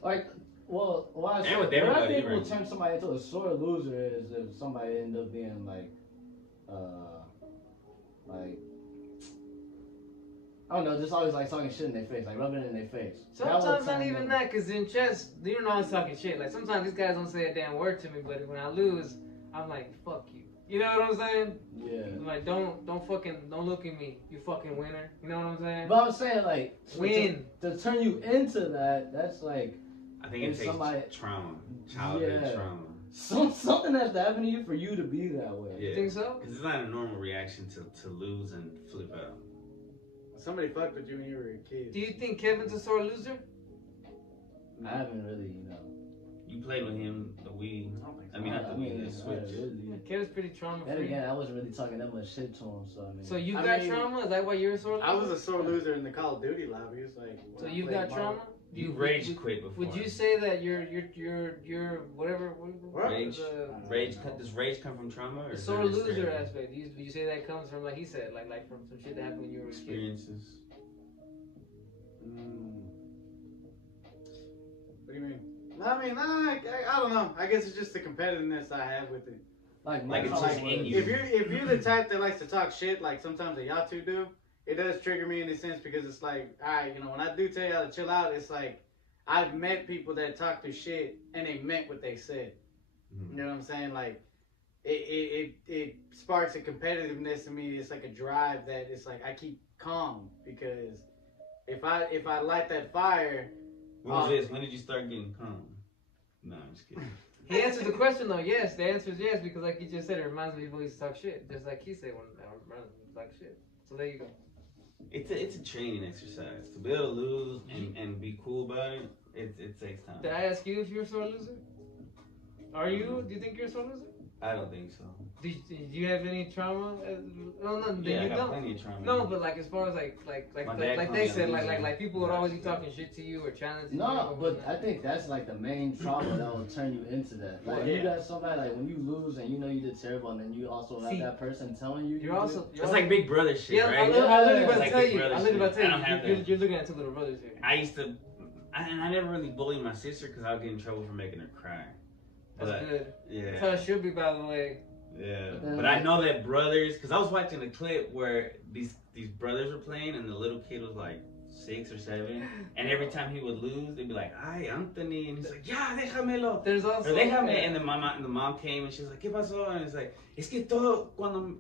Like, well, why I And say, with what I everybody, think will right. turn somebody into a sore loser is if somebody end up being like, like, I don't know, just always like talking shit in their face, like rubbing it in their face. Sometimes not even that, because in chess, you're not always talking shit. Like, sometimes these guys don't say a damn word to me, but when I lose, I'm like, fuck you. You know what I'm saying? Yeah. I'm like, don't look at me, you fucking winner. You know what I'm saying? But I'm saying, like, win. To turn you into that, that's like, I think it takes trauma, childhood trauma. Something has to happen to you for you to be that way. Yeah. You think so? Because it's not a normal reaction to lose and flip out. Somebody fucked with you when you were a kid. Do you think Kevin's a sore loser? I haven't really, You played with him the Wii. I don't think so. I mean, not the Wii, the Switch. Yeah, Kevin's pretty trauma And free. again, I wasn't really talking that much shit to him, so I mean. So you got trauma? Is that why you're a sore loser? I was a sore loser in the Call of Duty lobby. It's like. So you got trauma? You rage quit before. Would you say that you're whatever? Rage? Does rage come from trauma? Or The sore loser aspect. Would you say that comes from, like he said, like from some shit that happened when you were a kid? Experiences. What do you mean? I mean, I don't know. I guess it's just the competitiveness I have with it. Like it's just in you. If you're the type that likes to talk shit, like sometimes that y'all two do, it does trigger me in a sense because it's like, alright, when I do tell y'all to chill out, it's like I've met people that talk their shit and they meant what they said. You know what I'm saying? Like it sparks a competitiveness in me. It's like a drive that it's like I keep calm because if I light that fire. When did you start getting calm? No, I'm just kidding. He answered the question though. Yes, the answer is yes because like he just said, it reminds me of people used to talk shit, just like he said when I reminds me of talk shit. So there you go. It's a training exercise to be able to lose and be cool about it. It takes time. Did I ask you if you're a sore loser? Are you? Do you think you're a sore loser? I don't think so. Do you have any trauma? No, Yeah, you I got don't. plenty of trauma. No, but like as far as like they said, like people would always be talking shit to you or challenging you. No, but I think that's like the main trauma that will turn you into that. Like you got somebody like when you lose and you know you did terrible, and then you also have that person telling you. It's like Big Brother shit, yeah, right? I literally about to like tell you. I literally about to tell you. You're looking at two little brothers here. I used to, and I never really bullied my sister because I would get in trouble for making her cry. That's good. Yeah. That's how it should be, by the way. Yeah, but I know that brothers, because I was watching a clip where these brothers were playing and the little kid was like 6 or 7, and every time he would lose, they'd be like, "Ay, Anthony," and he's like, "Ya, déjamelo." There's also, or déjame, and the mom came and she was like, "¿Qué pasó?" And it's like, "Es que todo cuando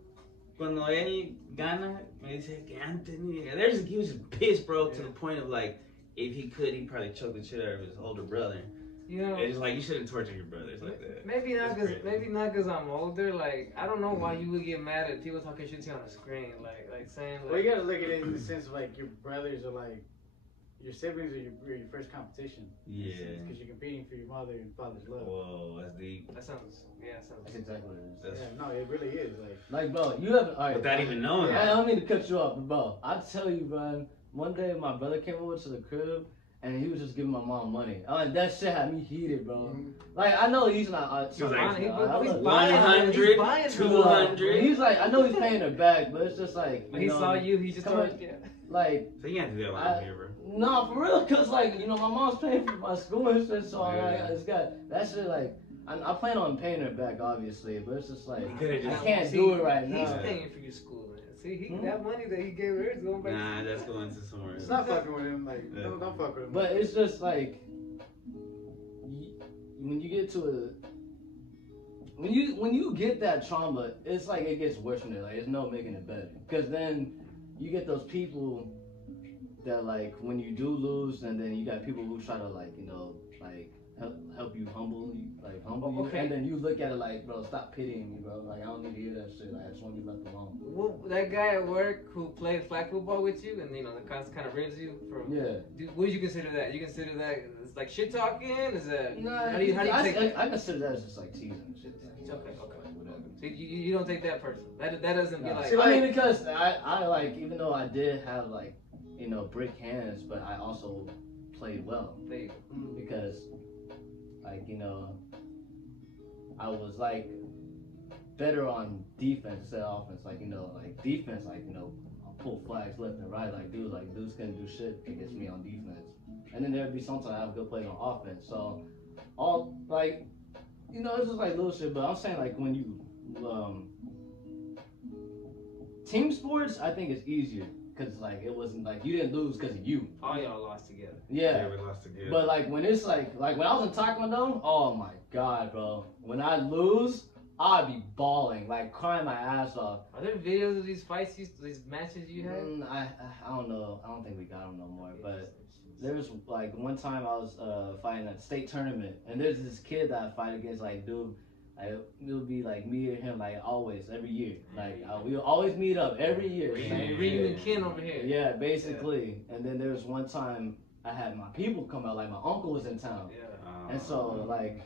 él gana, me dice que Anthony." And he was just pissed, bro, to the point of like, if he could, he'd probably choke the shit out of his older brother. You know, it's like you shouldn't torture your brothers like that. Maybe not because I'm older. Like I don't know why you would get mad at people talking shit to you on the screen. Like saying. Like, well, you gotta look at it in the sense of like your brothers are like your siblings are your first competition. Yeah. Because you're competing for your mother and father's love. Whoa, that's deep. That sounds. That's exactly what it is. Yeah, no, it really is. Like bro, you haven't. All right, without even knowing. I don't mean to cut you off, but bro, I tell you, bro. One day my brother came over to the crib. And he was just giving my mom money. That shit had me heated, bro. Like, I know he's not... he's buying 100, 200. He's like, I know he's paying her back, but it's just like... When he saw you, he just told you. Like... So you can't do that while I'm here, bro. No, for real, because, like, my mom's paying for my school and shit, so it's got... That shit, like... I plan on paying her back, obviously, but it's just like... I can't do it right now. He's paying for your school. See, that money that he gave her is going back. Nah, that's going to somewhere else. It's not fucking with him. Like, don't fuck with him. But it's just like, when you get to when you get that trauma, it's like it gets worse from there. Like, there's no making it better. Because then you get those people that like when you do lose, and then you got people who try to like help you humble you, and then you look at it like, bro, stop pitying me, bro. Like, I don't need to hear that shit. Like, I just want to be left alone. Well, that guy at work who played flag football with you, and the kind of rims you from. Yeah. What do you consider that? You consider that it's like shit talking? Is that? Nah, how do you take that? I consider that as just like teasing. Okay. Whatever. So you don't take that personal. That doesn't be like. See, I mean, because I like, even though I did have like brick hands, but I also played well because. Like, I was like better on defense instead of offense. Like, like defense, like, I'll pull flags left and right. Like, dudes couldn't do shit against me on defense. And then there'd be sometimes I have good plays on offense. So, all, like, it's just like little shit. But I'm saying, like, when you, team sports, I think it's easier because like it wasn't like you didn't lose because of you. All y'all lost together. Yeah. we lost again. But like when it's like when I was in Taekwondo, oh my god, bro. When I lose, I'd be bawling, like crying my ass off. Are there videos of these fights, these matches you had? I don't know. I don't think we got them no more. But there was like one time I was fighting at a state tournament, and there's this kid that I fight against. Like, dude, it'll be like me and him, like always, every year. Like we'll always meet up every year. Reunion kin over here. Yeah, basically. Yeah. And then there was one time I had my people come out. Like my uncle was in town, and so like.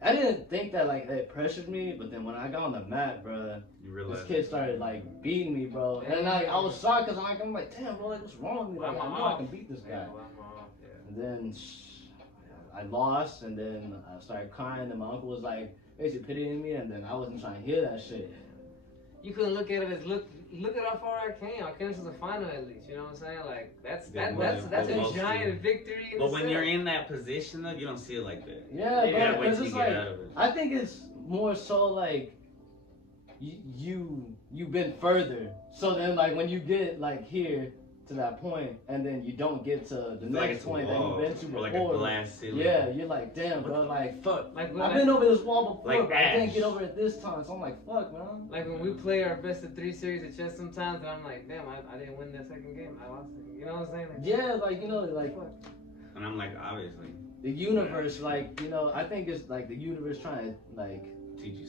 I didn't think that like it pressured me, but then when I got on the mat, bro, this kid started like beating me, bro, and like I was shocked because I'm like, damn, bro, like what's wrong with me? Like I know I can beat this guy. And then I lost, and then I started crying, and my uncle was like basically pitying me, and then I wasn't trying to hear that shit. You couldn't look at it as look at how far I came. I came to the final at least. You know what I'm saying? Like that's a giant victory. But when you're in that position, though, you don't see it like that. Yeah, you gotta wait till it's you like, get out of it. I think it's more so like you've been further. So then like when you get like here to that point, and then you don't get to the next point that you've been to before. Or like a glass ceiling. Yeah, you're like, damn, bro, like fuck. Like I've been over this wall before, like but I can't get over it this time. So I'm like, fuck, man. Like when we play our best of 3 series of chess sometimes, and I'm like, damn, I didn't win that second game. I lost it. You know what I'm saying? Like, Yeah, like you know, like fuck. And I'm like, obviously, the universe, like you know, I think it's like the universe trying to like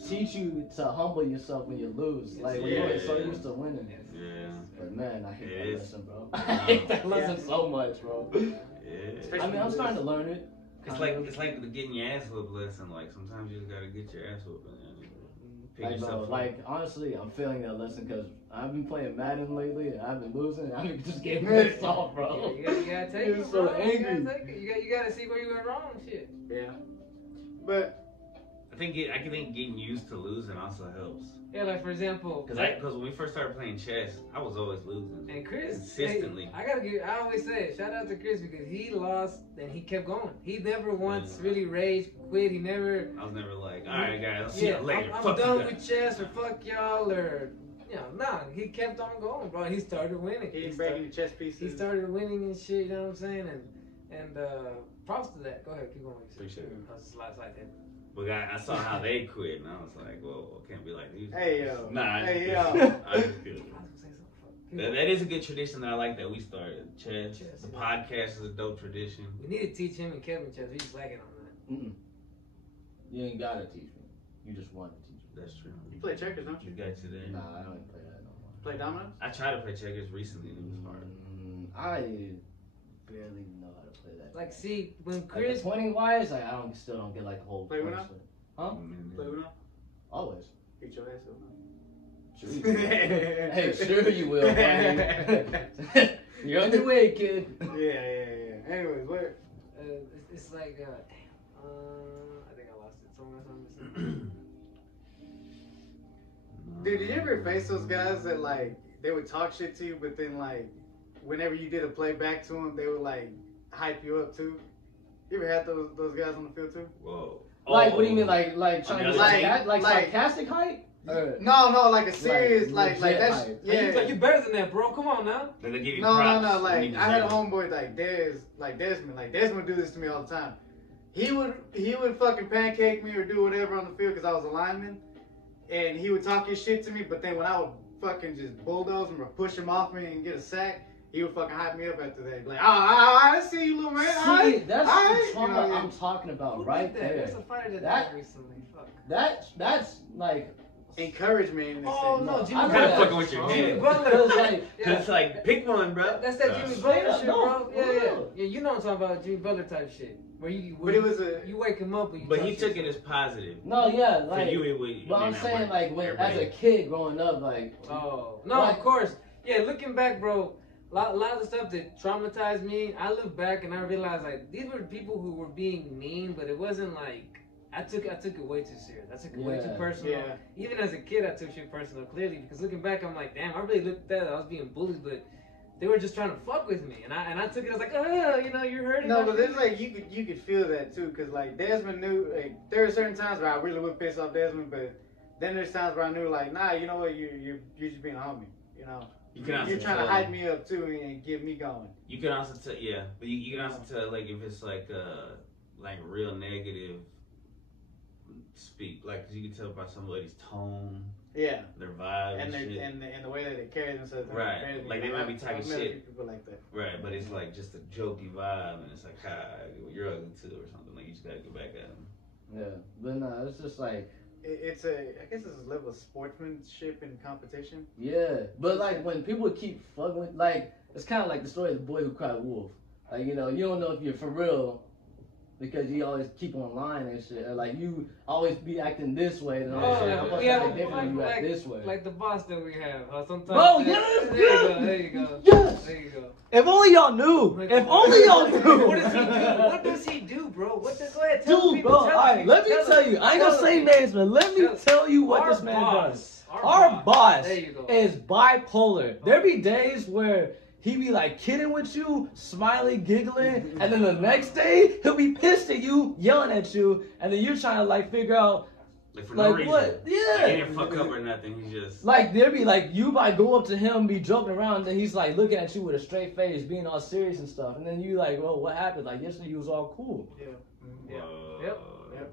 teach you to humble yourself when you lose. Like when you're so used to winning. Yeah. But man, I hate that lesson, bro. I I hate that lesson so much, bro. Yeah. I mean, I'm starting to learn it. It's like the getting your ass whooped lesson. Like sometimes you just gotta get your ass whooped. Like, bro, like honestly, I'm feeling that lesson because I've been playing Madden lately and I've been losing. And I'm just getting pissed off, bro. Yeah, you gotta take it, so bro. angry. You gotta take it. You gotta see where you went wrong and shit. Yeah. But I think getting used to losing also helps. Yeah, like for example, Because when we first started playing chess, I was always losing. And Chris, consistently. Hey, I always say it, shout out to Chris because he lost and he kept going. He never once really raged, quit. He never. I was never like, all right, guys, I'll see you later. I'm fuck done you with chess or fuck y'all or. Nah, he kept on going, bro. He started winning. He breaking the chess pieces. He started winning and shit, you know what I'm saying? And props to that. Go ahead, keep going. Appreciate it. I was just last like that. But I saw how they quit, and I was like, well, I can't be like these. Hey, yo. Nah, Hey, I'm yo. just kidding. That is a good tradition that I like that we started. Chess. The podcast is a dope tradition. We need to teach him and Kevin chess. We just lacking on that. You ain't gotta teach me. You just want to teach me. That's true. You play checkers, don't you? You got you there. Nah, I don't play that no more. Play dominoes? I tried to play checkers recently, and it was hard. I barely know how to play that. Like, see, when Like, Chris. pointing wise, like, still don't get like the whole. Play Uno? Huh? Play Uno? Always. Beat your ass Uno. Sure you will. Hey, sure you will, buddy. You're on your way, kid. Yeah. Anyways, where? It's like, damn. I think I lost it. Something. Dude, did you ever face those guys that like they would talk shit to you, but then like whenever you did a play back to them, they would like hype you up too? You ever had those guys on the field too? Whoa. Like, what do you mean, like trying to like sarcastic hype? No, like a serious like that's hype. yeah. You better than that, bro. Come on now. Then they give you No, props like when you I had a deserve it. homeboy like Desmond. Like Desmond would do this to me all the time. He would fucking pancake me or do whatever on the field because I was a lineman, and he would talk his shit to me. But then when I would fucking just bulldoze him or push him off me and get a sack, he would fucking hype me up after that. Like, I see you, little man. See, that's the trauma I'm talking about right there. There's a fighter that died recently. Fuck. That's like encouragement. In this Oh sense. no, Jimmy I'm Butler. kinda fucking with your Jimmy head. Butler. Cause it's like, pick one, bro. That's that Jimmy Straight Butler up, shit, no, bro. for Yeah. real. Yeah, you know what I'm talking about, Jimmy Butler type shit. Where But it was you wake him up, But he took it as positive. No, yeah, like. For you, it would. But I'm saying, like, when as a kid growing up, like. Oh no, like, of course. Yeah, looking back, bro. A lot of the stuff that traumatized me. I look back and I realized like these were people who were being mean, but it wasn't like I took it way too serious. I took it way too personal. Yeah. Even as a kid, I took shit personal clearly because looking back, I'm like, damn, I really looked at that. I was being bullied, but they were just trying to fuck with me, and I took it as like, oh, you're hurting. No, but it's like you could feel that too, cause like Desmond knew. Like, there are certain times where I really would piss off Desmond, but then there's times where I knew like, nah, you know what, you're just being a homie. you know, You can also you're trying tell, to hype me up too and get me going. You can also tell, yeah, but you can also tell like if it's like real negative speak, like 'cause you can tell by somebody's tone, Yeah. their vibe, And shit. and the way that they carry themselves. Right. Like they might be talking shit. People like that. Right, but it's like just a jokey vibe, and it's like, you're ugly too, or something. Like you just gotta go back at them. Yeah, but no, it's just like. I guess it's a level of sportsmanship and competition. Yeah, but like when people keep fucking with, like, it's kind of like the story of the boy who cried wolf. Like, you know, you don't know if you're for real because you always keep on lying and shit. Or like you always be acting this way and all that shit. I'm supposed to act different when you act this way. Like the boss that we have. Sometimes. Bro, yes, There you go. Yes. There you go. If only y'all knew. If only y'all knew. What does he do? What does he do, bro? Go ahead, tell Dude, bro, alright, let me tell you. I ain't gonna say names, but let me tell you what this man does. Our boss there you go. is bipolar. There be days where he be like kidding with you, smiling, giggling, and then the next day he'll be pissed at you, yelling at you, and then you're trying to like figure out Like for like no reason. what? Yeah. Like, he didn't fuck up or nothing. He just Like there be like you might go up to him, be joking around, and he's like looking at you with a straight face, being all serious and stuff, and then you like, well, what happened? Like yesterday you was all cool. Yeah. Whoa. Yep.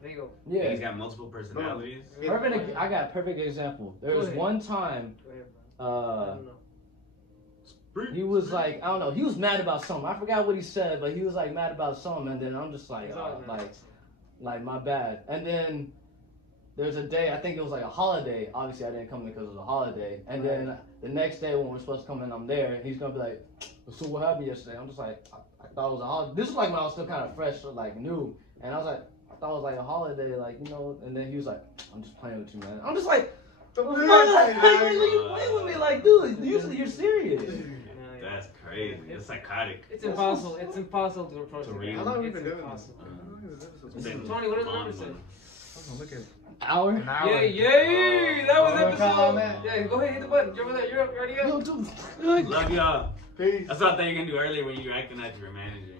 There you go. Yeah. He's got multiple personalities. Perfect. I got a perfect example. There was one time, I don't know. he was like, I don't know, he was mad about something. I forgot what he said, but he was like mad about something, and then I'm just like, He's always mad. like my bad. And then there's a day, I think it was like a holiday. Obviously, I didn't come in because it was a holiday. And then the next day when we're supposed to come in, I'm there. He's gonna be like, so what happened yesterday? I'm just like, I thought it was a holiday. This was like when I was still kind of fresh, like new. And I was like, I thought it was like a holiday, like, you know. And then he was like, I'm just playing with you, man. I'm just like, what? You playing with me? Like, dude, usually you're serious. That's crazy. It's psychotic. It's impossible. It's impossible to approach To it. read. How long have we It's been doing impossible. this? Tony, what does the number say? Look at Hour? an hour. Yay! That was Wanna call on episode. that? Yeah, go ahead, hit the button. You're over there. You're already up. Yo, dude. Love y'all. Peace. That's what I thought you were gonna do earlier when you were acting like you were a manager.